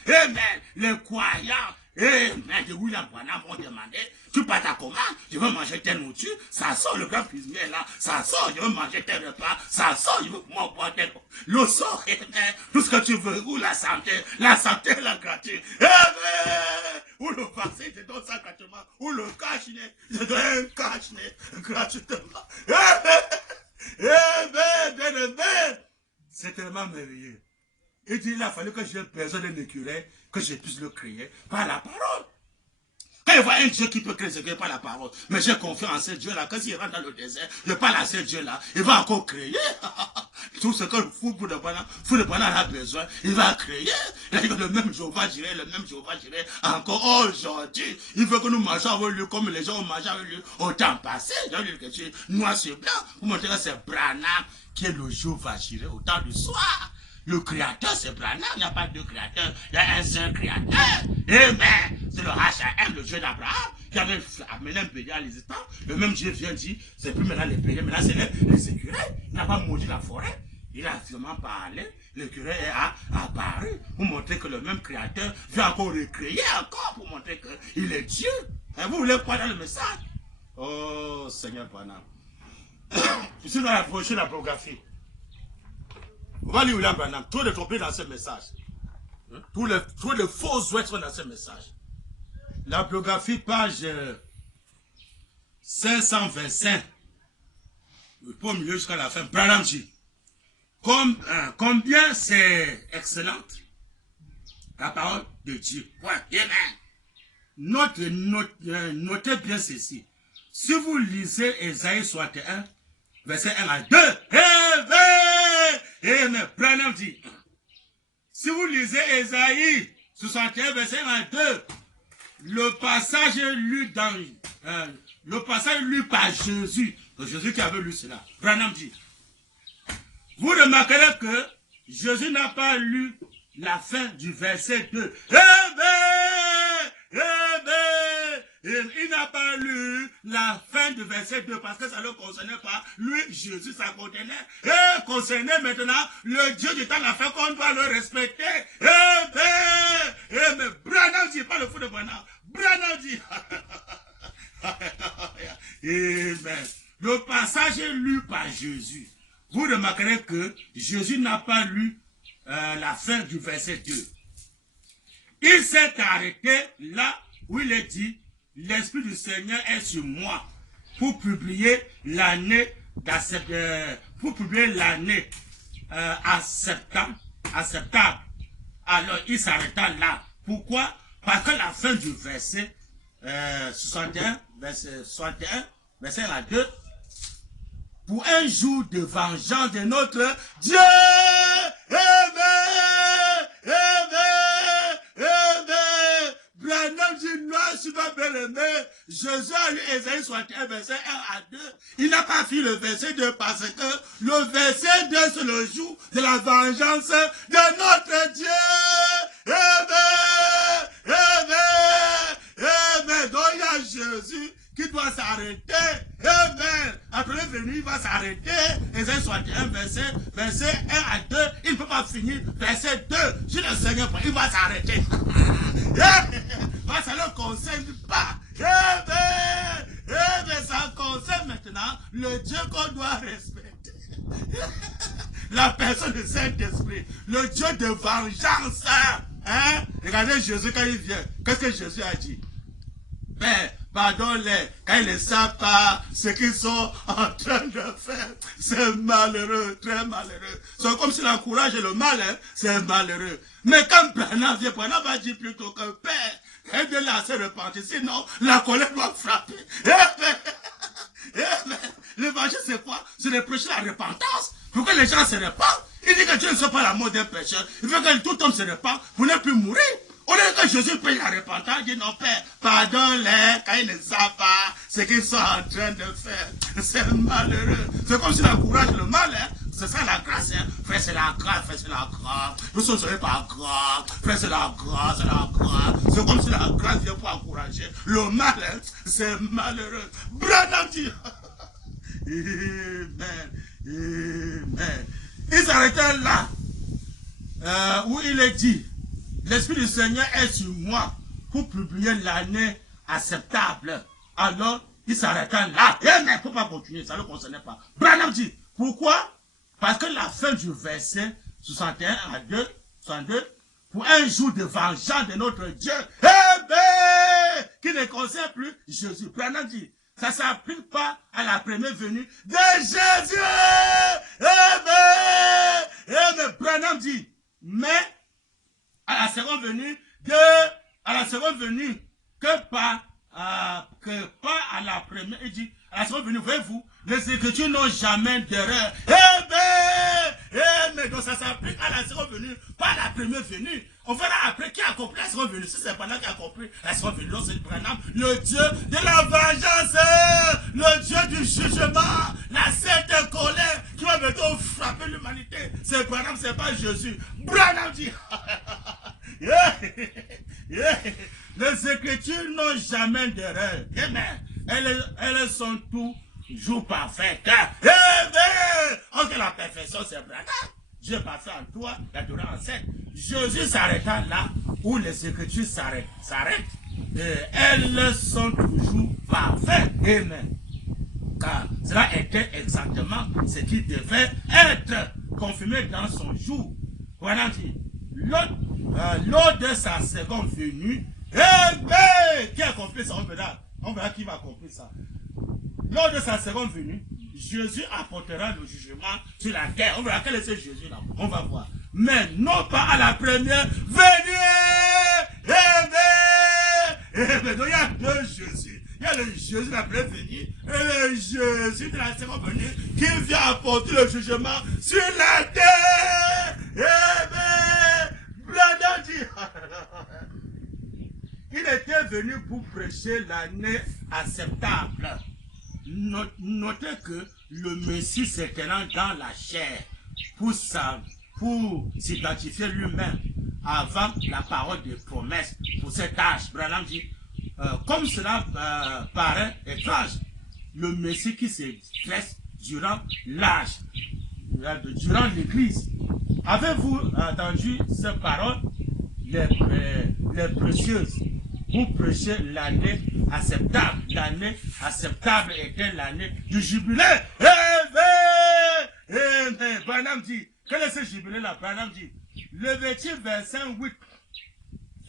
les croyants, de William Branham ont demandé, tu pars ta commande, je veux manger tes nourritures, ça sort, le grand cuisinier est là, ça sort, je veux manger tes repas, ça sort, je veux boire tes l'eau sort, tout ce que tu veux, ou la santé, la gratuite, ou le vaccin, je te donne ça gratuitement, ou le cache-nez, je te donne un cache-nez gratuitement. C'est tellement merveilleux. Il dit, il a fallu que j'ai besoin d'un écureuil, que je puisse le créer par la parole. Quand il voit un Dieu qui peut créer ce qu'il par la parole, mais j'ai confiance en ce Dieu-là, que s'il rentre dans le désert, je parle à ce Dieu-là, il va encore créer. Tout ce que le fou de Branham a besoin, il va créer. Il a dit que le même Jéhovah Jireh, encore aujourd'hui. Il veut que nous mangeons avec lui comme les gens ont mangé avec lui au temps passé. J'ai lu que tu noir sur blanc, pour montrer que c'est Branham qui est le Jéhovah Jireh au temps du soir. Le créateur, c'est Branham. Il n'y a pas 2 créateurs. Il y a un seul créateur. Amen. C'est le H.A.M., le Dieu d'Abraham, qui avait amené un bélier à l'existence. Le même Dieu vient dire, c'est plus maintenant les béliers, maintenant c'est les écureuils. Il n'a pas maudit la forêt. Il a seulement parlé. L'écureuil est apparu pour montrer que le même créateur vient encore recréer encore pour montrer qu'il est Dieu. Et vous voulez croire dans le message? Oh, Seigneur Branham. Ici, on a approché la biographie. On va lire William Branham. Trop de tromper dans ce message. Tous les faux ouest sont dans ce message. La biographie, page 525. Au milieu jusqu'à la fin. Branham dit. Combien c'est excellente la parole de Dieu. Ouais. Notez bien ceci. Si vous lisez Ésaïe 61, verset 1 à 2, mais Branham dit, si vous lisez Ésaïe 61, verset 1 à 2, le passage lu par Jésus, Jésus qui avait lu cela, Branham dit, vous remarquerez que Jésus n'a pas lu la fin du verset 2. Il n'a pas lu la fin du verset 2 parce que ça ne le concernait pas. Lui, Jésus, ça concernait maintenant le Dieu du temps de la fin qu'on doit le respecter. Mais Branham dit, pas le fou de Branham. Branham dit. Le passage est lu par Jésus. Vous remarquerez que Jésus n'a pas lu la fin du verset 2. Il s'est arrêté là où il est dit, l'Esprit du Seigneur est sur moi pour publier l'année acceptable. Alors il s'arrêta là. Pourquoi? Parce que la fin du verset 61, verset 1 à 2, pour un jour de vengeance de notre Dieu. Branham dit, non, je suis pas bien aimé. Jésus a lu Ésaïe 61, verset 1 à 2. Il n'a pas fait le verset 2 parce que le verset 2, c'est le jour de la vengeance de notre Dieu. Donc il y a Jésus qui doit s'arrêter. Amen. Après venir, il va s'arrêter. Ésaïe 61, verset 1 à 2. Il ne peut pas finir. Verset 2. Si le Seigneur, il va s'arrêter. Ça ne le concerne pas. Mais ça concerne maintenant le Dieu qu'on doit respecter. La personne du Saint-Esprit. Le Dieu de vengeance. Hein? Regardez Jésus quand il vient. Qu'est-ce que Jésus a dit? Père, pardonne-les, quand ils ne savent pas ce qu'ils sont en train de faire. C'est malheureux, très malheureux. C'est comme s'il encourage le mal, hein? C'est malheureux. Mais quand Branham vient, Branham va dire plutôt que Père, aide-les à se repentir, sinon la colère doit frapper. L'évangile c'est quoi? C'est de prêcher la repentance, pour que les gens se répandent. Il dit que Dieu ne soit pas l'amour d'un pécheur. Il veut que tout homme se répande pour ne plus mourir. Au lieu que Jésus paye la repentance, il dit non, Père, pardonne-les quand ils ne savent pas ce qu'ils sont en train de faire. C'est malheureux. C'est comme s'il encourage le mal, hein. C'est ça la grâce, hein. Frère, c'est la grâce, frère, c'est la grâce. Nous ne sommes pas grâce. Frère, c'est la grâce, c'est la grâce. C'est comme si la grâce vient pour encourager. Le mal, hein, c'est malheureux. Branham dit. Amen. Amen. Il s'arrêtait là, où il est dit, l'Esprit du Seigneur est sur moi pour publier l'année acceptable. Alors, il s'arrêta là. Et mais il ne peut pas continuer, ça ne le concernait pas. Branham dit, pourquoi? Parce que la fin du verset 61 à 62, pour un jour de vengeance de notre Dieu, qui ne concerne plus Jésus. Branham dit, ça ne s'applique pas à la première venue de Jésus. Mais Branham dit, mais à la seconde venue que pas à la première. Il dit, à la seconde venue, voyez-vous, les Écritures n'ont jamais d'erreur. Mais donc ça s'applique à la seconde venue, pas à la première venue. On verra après qui a compris la seconde venue. Si c'est pas là qui a compris la seconde venue, c'est Branham, le Dieu de la vengeance, le Dieu du jugement, la sainte colère qui va bientôt frapper l'humanité. C'est Branham, c'est pas Jésus. Branham dit. Les Écritures n'ont jamais d'erreur. Elles sont toujours parfaites. On dit la perfection, c'est Branham. Dieu parfait en toi, la durée en 7. Jésus s'arrêta là où les Écritures s'arrêtent. Elles sont toujours parfaites. Amen. car cela était exactement ce qui devait être confirmé dans son jour. Voilà dit, lors de sa seconde venue, qui a compris ça? On verra qui va comprendre ça. Lors de sa seconde venue, Jésus apportera le jugement sur la terre. On verra quel est ce Jésus là. On va voir. Mais non pas à la première venue. Donc il y a deux Jésus. Il y a le Jésus de la première venue et le Jésus de la seconde venue qui vient apporter le jugement sur la terre. Branham dit, il était venu pour prêcher l'année acceptable. Notez que le Messie s'étendant dans la chair pour s'identifier lui-même avant la parole de promesse pour cet âge. Branham dit, comme cela paraît étrange, le Messie qui se dresse durant l'âge, durant l'église. Avez-vous entendu ces paroles, les précieuses? Vous prêchez l'année acceptable. L'année acceptable était l'année du jubilé. Branham dit, quel est ce jubilé-là? Branham dit, Lévitique 25, 8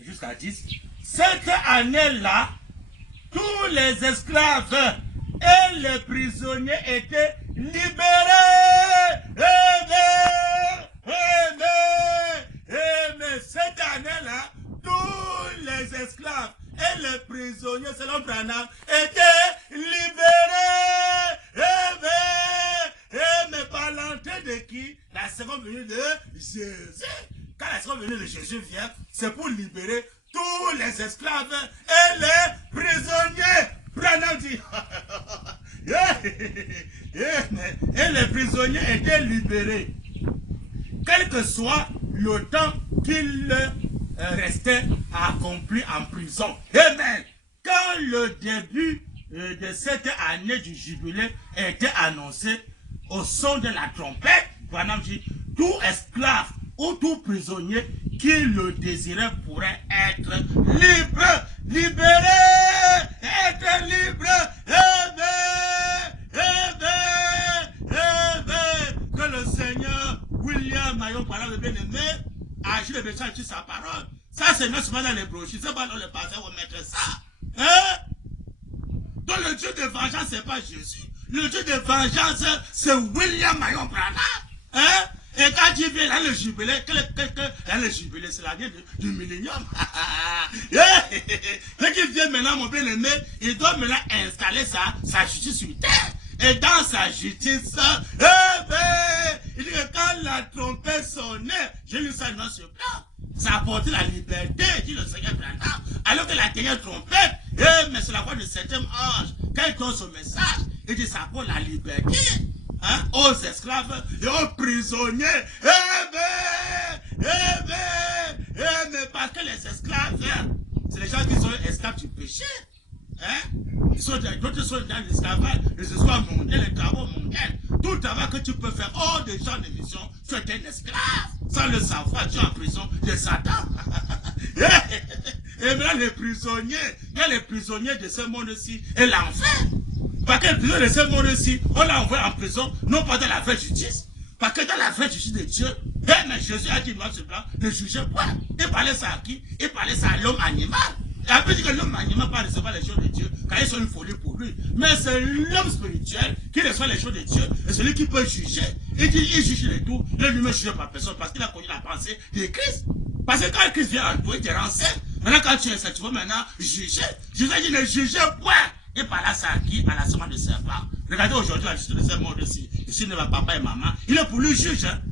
jusqu'à 10. Cette année-là, tous les esclaves et les prisonniers étaient libérés. Cette année-là, tous les esclaves et les prisonniers, selon Branham, étaient libérés. Mais par l'entrée de qui? La seconde venue de Jésus. Quand la seconde venue de Jésus vient, c'est pour libérer tous les esclaves et les prisonniers. Branham dit, et les prisonniers étaient libérés, quel que soit le temps qu'ils restaient accomplis en prison. Amen. Quand le début de cette année du jubilé était annoncé au son de la trompette, Branham dit, tout esclave ou tout prisonnier qui le désirait pourrait être libre, libéré, être libre. Que le Seigneur William Mayon, parlant de bien-aimé, agit le message sur sa parole. Ça, c'est non seulement dans les brochures, c'est pas dans le passé, on va mettre ça. Hein? Donc le Dieu de vengeance, c'est pas Jésus. Le Dieu de vengeance, c'est William Mayon Branham. Hein? Et quand il vient dans le jubilé, dans le jubilé, c'est l'année du millénium. Quand il vient maintenant, mon bien-aimé, il doit maintenant installer sa justice sur terre. Et dans sa justice, il dit que quand la trompette sonnait, j'ai lu ça dans ce plan, ça apportait la liberté, dit le Seigneur Branham. Alors que la dernière trompette, mais c'est la voix du septième ange, quand il donne son message, il dit ça apporte la liberté. Hein, aux esclaves et aux prisonniers. Mais parce que les esclaves, c'est les gens qui sont esclaves du péché. Hein? D'autres sont dans l'esclavage, les esclaves mondains, les travaux mondains. Tout le travail que tu peux faire hors des gens de mission, tu es un esclave. Sans le savoir, tu es en prison de Satan. Et maintenant les prisonniers, il y a les prisonniers de ce monde-ci et l'enfer. Parce que les prisonniers de ce monde-ci, on l'a envoyé en prison, non pas dans la vraie justice. Parce que dans la vraie justice de Dieu, mais Jésus a dit dans ce plan, ne jugez pas. Il parlait ça à qui? Il parlait ça à l'homme animal. Et après, il dit que l'homme animal ne peut pas recevoir les choses de Dieu, car ils sont une folie pour lui. Mais c'est l'homme spirituel qui reçoit les choses de Dieu, et celui qui peut juger. Il dit, il juge les tout, il ne lui juge pas personne, parce qu'il a connu la pensée de Christ. Parce que quand Christ vient en toi, il te renseigne. Maintenant, quand tu es ça, tu vas maintenant juger. Jésus dit, ne jugez point. Il parle ça à qui? À la semence de serpent. Regardez aujourd'hui la justice de ce monde-ci. Ici, ne va papa et maman. Il est pour lui juge. Hein?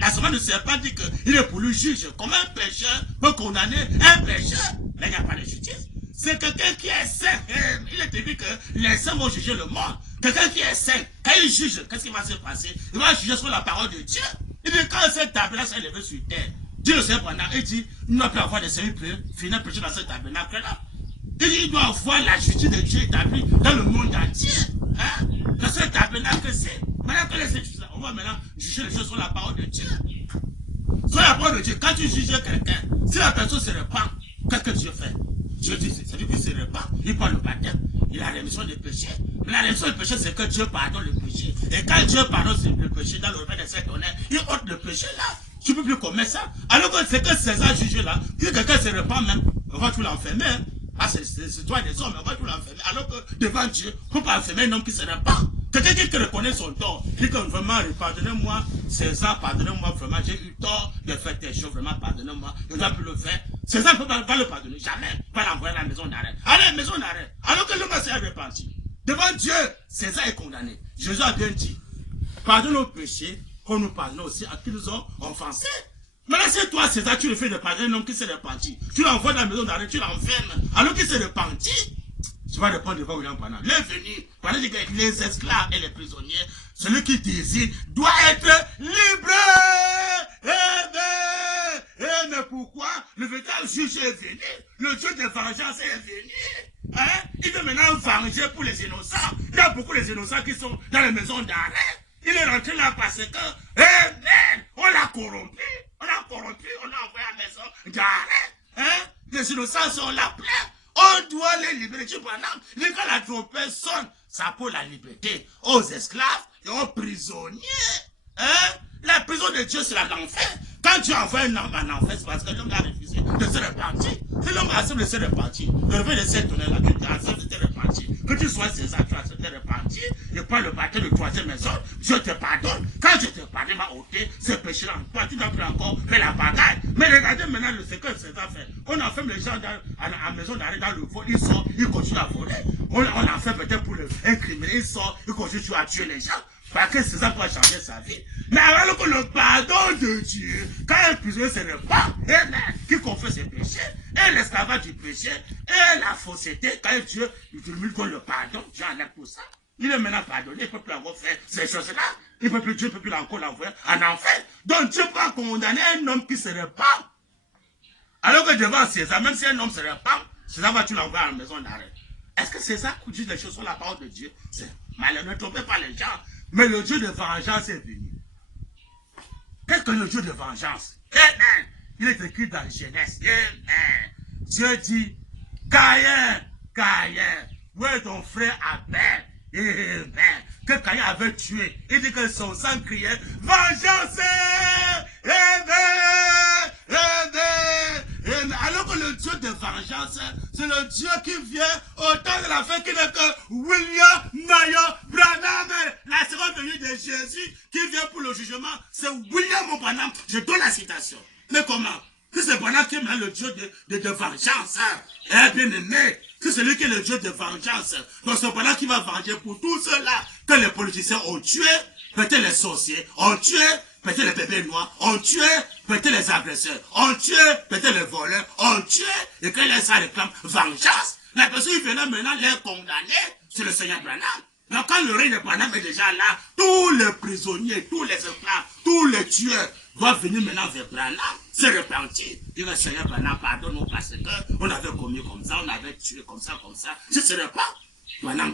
La semence de serpent dit qu'il est pour lui juge. Comment un pécheur peut condamner un pécheur? Là, il n'y a pas de justice. C'est quelqu'un qui est saint. Il est dit que les saints vont juger le monde. Quelqu'un qui est saint, quand il juge, qu'est-ce qui va se passer? Il va juger sur la parole de Dieu. Il dit quand cette tabernacle s'est élevée sur terre, Dieu le Seigneur pendant, il dit, il ne doit plus avoir de sérieux finir péché dans cette tabernacle-là. Il dit, il doit avoir la justice de Dieu établie dans le monde entier. Hein? Dans ce tabernacle, c'est. Maintenant que les études, on va maintenant juger les choses sur la parole de Dieu. Sur la parole de Dieu, quand tu juges quelqu'un, si la personne se répand, qu'est-ce que Dieu fait? Dieu dit, c'est lui qui se répand, il prend le baptême. il a rémission des péchés. Mais la rémission des péchés, c'est que Dieu pardonne le péché. Et quand Dieu pardonne le péché dans le repas de cet honneur, il ôte le péché là. Tu ne peux plus commettre ça. Alors que c'est que César juge là, si quelqu'un se repent même, on va tout l'enfermer. Hein. Ah, c'est toi des hommes, on va tout l'enfermer. Alors que devant Dieu, on ne peut pas enfermer un homme qui se repent. Quelqu'un qui reconnaît son tort, dit que vraiment, pardonnez-moi, César, pardonnez-moi, vraiment, j'ai eu tort de faire tes choses, vraiment, pardonnez-moi, je ne dois plus le faire. César ne peut pas le pardonner, jamais, pas l'envoyer à la maison d'arrêt. Allez, à la maison d'arrêt, alors que l'homme s'est repenti. Devant Dieu, César est condamné. Jésus a bien dit, pardonne nos péchés, comme nous pardonnons aussi à qui nous ont offensés. Maintenant, si toi, César, tu le fais de pardonner un homme qui s'est repenti, tu l'envoies dans la maison d'arrêt, tu l'enfermes, alors qu'il s'est repenti, tu vas répondre devant William Branham. L'invenu, pendant que les esclaves et les prisonniers, celui qui désire doit être libre. Mais pourquoi? Le véritable juge est venu. Le Dieu de vengeance est venu. Hein? Il veut maintenant venger pour les innocents. Il y a beaucoup d'innocents qui sont dans les maisons d'arrêt. Il est rentré là parce que, on l'a corrompu. On l'a corrompu, on l'a envoyé à la maison d'arrêt. Hein? Les innocents sont là plein. On doit les libérer. Tu vois, quand la trompette sonne, ça pour la liberté aux esclaves et aux prisonniers. Hein? La prison de Dieu, c'est l'enfer. Quand tu envoies un homme en enfer, c'est parce que l'homme a refusé de se repentir. Si l'homme accepte de se repentir, le réveil de cette tonnerre là, tu acceptes de te repentir. Que tu sois César, tu acceptes de te repentir. Et pas le baptême de troisième maison, Dieu te pardonne. Quand je te pardonne, va ôter ce péché-là en toi. Tu dois plus encore faire la bagaille. Mais regardez maintenant ce que César fait. On enferme les gens à la maison d'arrêt dans le vol. Ils sortent, ils continuent à voler. On enferme peut-être pour un criminel. Ils sortent, ils continuent à tuer les gens. Parce que César doit changer sa vie. Mais alors que le pardon de Dieu, quand un prisonnier se repent, qui confesse ses péchés, et l'esclavage du péché, et la fausseté, quand Dieu lui donne le pardon, Dieu enlève tout ça. Il est maintenant pardonné, il ne peut plus encore faire ces choses-là. Dieu ne peut plus encore l'envoyer en enfer. Donc Dieu va condamner un homme qui se repent. Alors que devant César, même si un homme se repent, César va tu l'envoyer à la maison d'arrêt. Est-ce que César dit les choses sur la parole de Dieu? C'est malheureux, ne trompez pas les gens. Mais le Dieu de vengeance est venu. Qu'est-ce que le Dieu de vengeance? Amen. Il est écrit dans Genèse. Amen. Dieu dit, Caïn, où est ton frère Abel? Amen. Que Caïn avait tué. Il dit que son sang criait, vengeance! Amen. Amen. Alors que le Dieu de vengeance, c'est le Dieu qui vient au temps de la fin, qui n'est que William Mayo Branham. La seconde venue de Jésus qui vient pour le jugement, c'est William Branham. Je donne la citation. Mais comment? Que c'est Branham qui est le Dieu de vengeance. Eh bien aimé, que c'est lui qui est le Dieu de vengeance. Donc c'est Branham qui va venger pour tout cela que les politiciens ont tué, peut-être les sorciers ont tué, peut-être les bébés noirs ont tué, peut-être les agresseurs ont tué, peut-être les voleurs ont tué, et quand les ça réclame vengeance, la personne qui vient maintenant les condamner, c'est le Seigneur Branham. Donc quand le règne de Branham est déjà là, tous les prisonniers, tous les esclaves, tous les tueurs doivent venir maintenant vers Branham, se repentir, dire Seigneur Branham, pardonne-nous parce qu'on avait commis comme ça, on avait tué comme ça, je ne serai pas. Maintenant,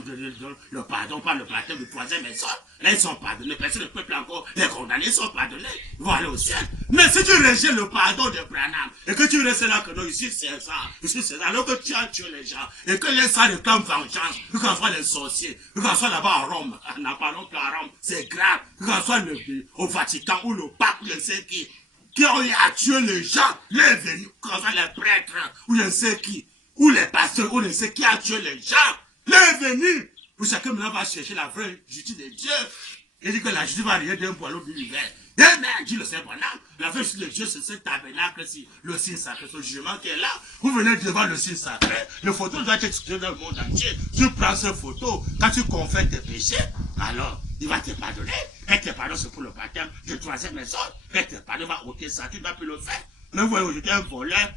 le pardon, pas le baptême de troisième maison. Là, ils sont pardonnés. Personne ne peut plus encore les condamner. Ils sont pardonnés. Ils vont aller au ciel. Mais si tu rejettes le pardon de Branham, et que tu restes là, que non, ici c'est ça, alors que tu as tué les gens, et que les gens réclament vengeance, que qu'on soit les sorciers, que qu'on soit là-bas à Rome, n'en parlons plus à Rome, c'est grave, que qu'on soit au Vatican, ou le pape, je ne sais qui a tué les gens, les venus, que qu'on soit les prêtres, ou je ne sais qui, ou les pasteurs, ou je ne sais qui a tué les gens. L'invenu, pour chacun maintenant va chercher la vraie justice de Dieu. Il dit que la justice va arriver d'un bois à l'autre de l'hiver. Amen, dit le Seigneur Branham. La vraie justice de Dieu, c'est ce tabernacle, le signe sacré, ce jugement qui est là. Vous venez devant le signe sacré. Le photo doit être exposé dans le monde entier. Tu prends cette photo, quand tu confesses tes péchés, alors il va te pardonner. Et tes pardons, c'est pour le baptême de troisième maison. Et tes pardons va ôter ça, tu ne vas plus le faire. Mais vous voyez, aujourd'hui, un voleur,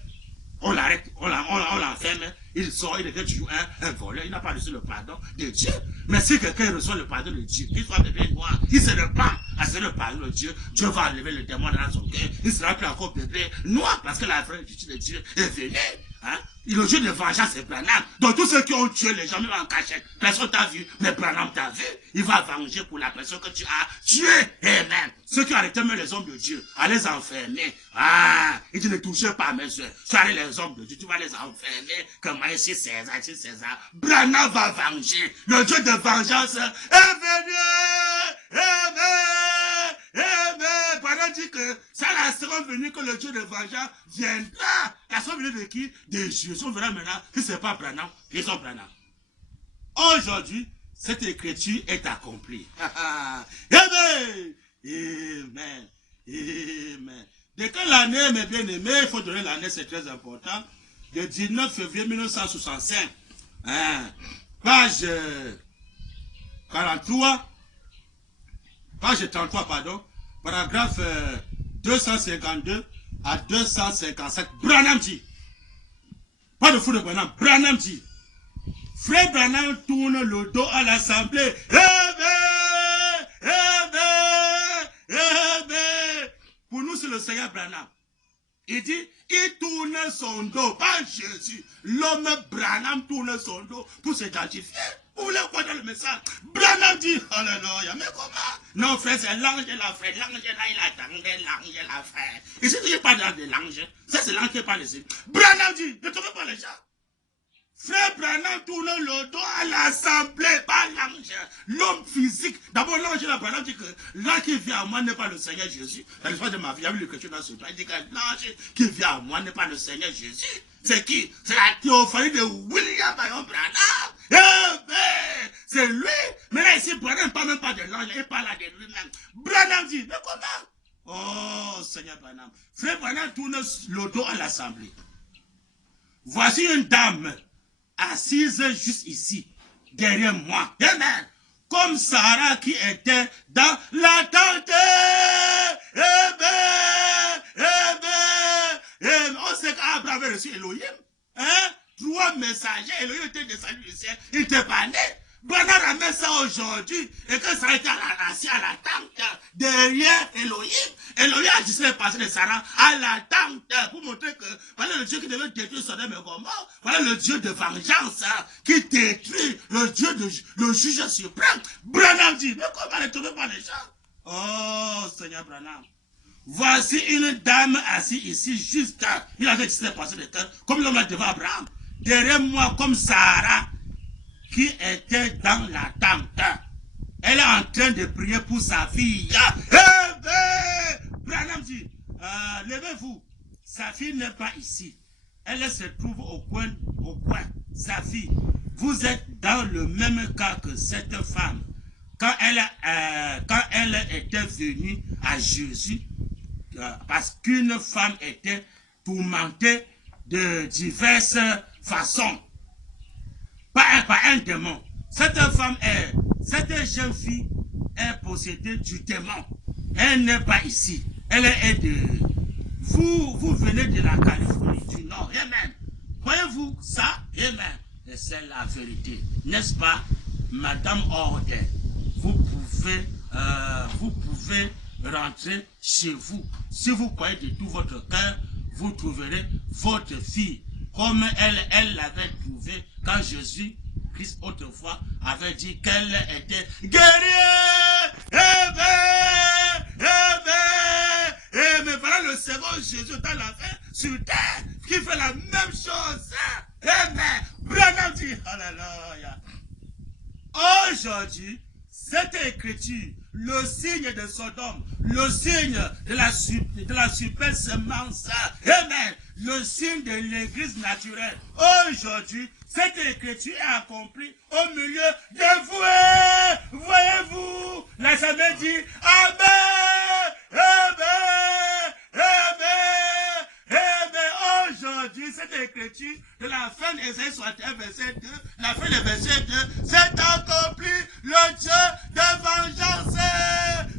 on l'arrête, on l'enferme, il sort, il devient toujours un voleur, il n'a pas reçu le pardon de Dieu. Mais si quelqu'un reçoit le pardon de Dieu, qu'il soit bébé noir, il se repent à ce le pardon de Dieu, Dieu va enlever le démon dans son cœur, il sera plus encore bébé noir, parce que la vraie justice de Dieu est venue. Hein? Le Dieu de vengeance, c'est Branham. Donc tous ceux qui ont tué les gens, même en cachette, personne t'a vu, mais Branham t'a vu. Il va venger pour la personne que tu as tuée. Amen. Ceux qui ont arrêté même les hommes de Dieu, à les enfermer. Ah, il dit ne touchez pas mes soeurs. Tu as les hommes de Dieu, tu vas les enfermer. Comme ici César, ici César. Branham va venger. Le Dieu de vengeance est venu. Amen. Amen. Branham dit que c'est la seconde venue que le Dieu de vengeance viendra. La seconde venue de qui? De Jésus. On verra maintenant si ce n'est pas Branham, ils sont Branham. Aujourd'hui, cette écriture est accomplie. Amen. Amen. Amen. De quelle année, mes bien-aimés, il faut donner l'année, c'est très important. Le 19 février 1965. Page 43. Page 33, pardon. Paragraphe 252 à 257. Branham dit. Pas de fou de Branham. Branham dit. Frère Branham tourne le dos à l'assemblée. Amen. Amen. Amen. Pour nous, c'est le Seigneur Branham. Il dit, il tourne son dos, pas Jésus. L'homme Branham tourne son dos pour s'identifier. Vous voulez quoi dans le message? Branham dit, alléluia, mais comment? Non, frère, c'est l'ange de la frère. L'ange là, il attendait l'ange de la frère. Ici, il n'y a pas de l'ange. Ça, c'est l'ange qui parle ici. Branham dit, ne trouvez pas les gens. Frère Branham tourne le dos à l'assemblée, pas l'ange. L'homme physique. D'abord, l'ange là, Branham dit que l'ange qui vient à moi n'est pas le Seigneur Jésus. Dans l'histoire de ma vie, il y a eu l'écriture dans ce temps. Il dit que l'ange qui vient à moi n'est pas le Seigneur Jésus. C'est qui? C'est la théophanie de William Marion Branham. Eh c'est lui. Mais là, ici, Branham ne parle même pas de l'ange, il parle de lui-même. Branham dit, mais comment? Oh, Seigneur Branham. Frère Branham tourne le dos à l'assemblée. Voici une dame assise juste ici, derrière moi. Amen. Comme Sarah qui était dans la tente. Amen. Amen. Amen. On sait qu'Abraham avait reçu Elohim. Hein? 3 messagers. Elohim était descendu du ciel. Il n'était pas né. Branham ramène ça aujourd'hui. Et que ça a été assis à la tente derrière Elohim. Elohim a dit ce passé de Sarah à la tente pour montrer que voilà le Dieu qui devait détruire Sodome et Gomorrhe. Voilà le Dieu de vengeance qui détruit le Dieu le juge suprême. Branham dit, mais comment ne trouvez pas les gens? Oh Seigneur Branham. Voici une dame assise ici juste. Il avait dit ce passé de cœur comme l'homme devant Abraham. Derrière moi comme Sarah qui était dans la tente. Elle est en train de prier pour sa fille. Branham dit, levez-vous. Sa fille n'est pas ici. Elle se trouve au coin. Sa fille, vous êtes dans le même cas que cette femme. Quand elle était venue à Jésus, parce qu'une femme était tourmentée de diverses façons. Pas un démon. Cette jeune fille est possédée du démon. Elle n'est pas ici. Elle est de... Vous venez de la Californie, du Nord. Amen. Voyez-vous ça? Amen. Et c'est la vérité. N'est-ce pas, Madame Order? Vous pouvez rentrer chez vous. Si vous croyez de tout votre cœur, vous trouverez votre fille comme elle l'avait trouvée quand Jésus-Christ autrefois avait dit qu'elle était guérie. Amen. Amen. Amen. Voilà le second Jésus dans la fin sur terre qui fait la même chose. Amen. Branham dit, alléluia. Aujourd'hui, cette écriture, le signe de Sodome, le signe de la super semence, amen, le signe de l'église naturelle. Aujourd'hui, cette écriture est accomplie au milieu de vous. Voyez-vous, la Sainte dit, amen, amen, amen, amen. Aujourd'hui, cette écriture de la fin d'Ésaïe 61, verset 2, la fin du verset 2, c'est accompli le Dieu de vengeance.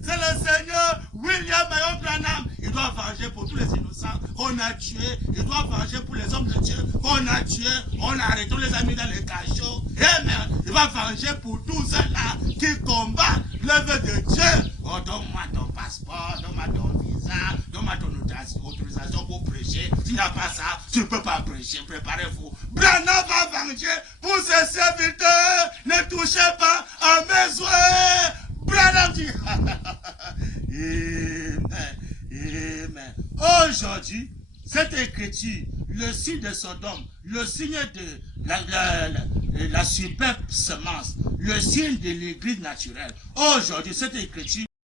C'est le Seigneur William Marion Branham. Il doit venger pour tous les innocents qu'on a tués. Il doit venger pour les hommes de Dieu qu'on a tués. On a arrêté les amis dans les cachots. Amen. Il va venger pour tous ceux-là qui combattent l'œuvre de Dieu. Oh, donne-moi ton passeport, donne-moi ton visa, donne-moi ton autorisation pour prêcher. S'il n'y a pas ça, tu ne peux pas prêcher. toucher, préparez-vous. Branham va venger pour ses serviteurs. Ne touchez pas à mes souhaits. Branham dit. Amen. Aujourd'hui, cette écriture, le signe de Sodome, le signe de la superbe semence, le signe de l'église naturelle. Aujourd'hui, cette écriture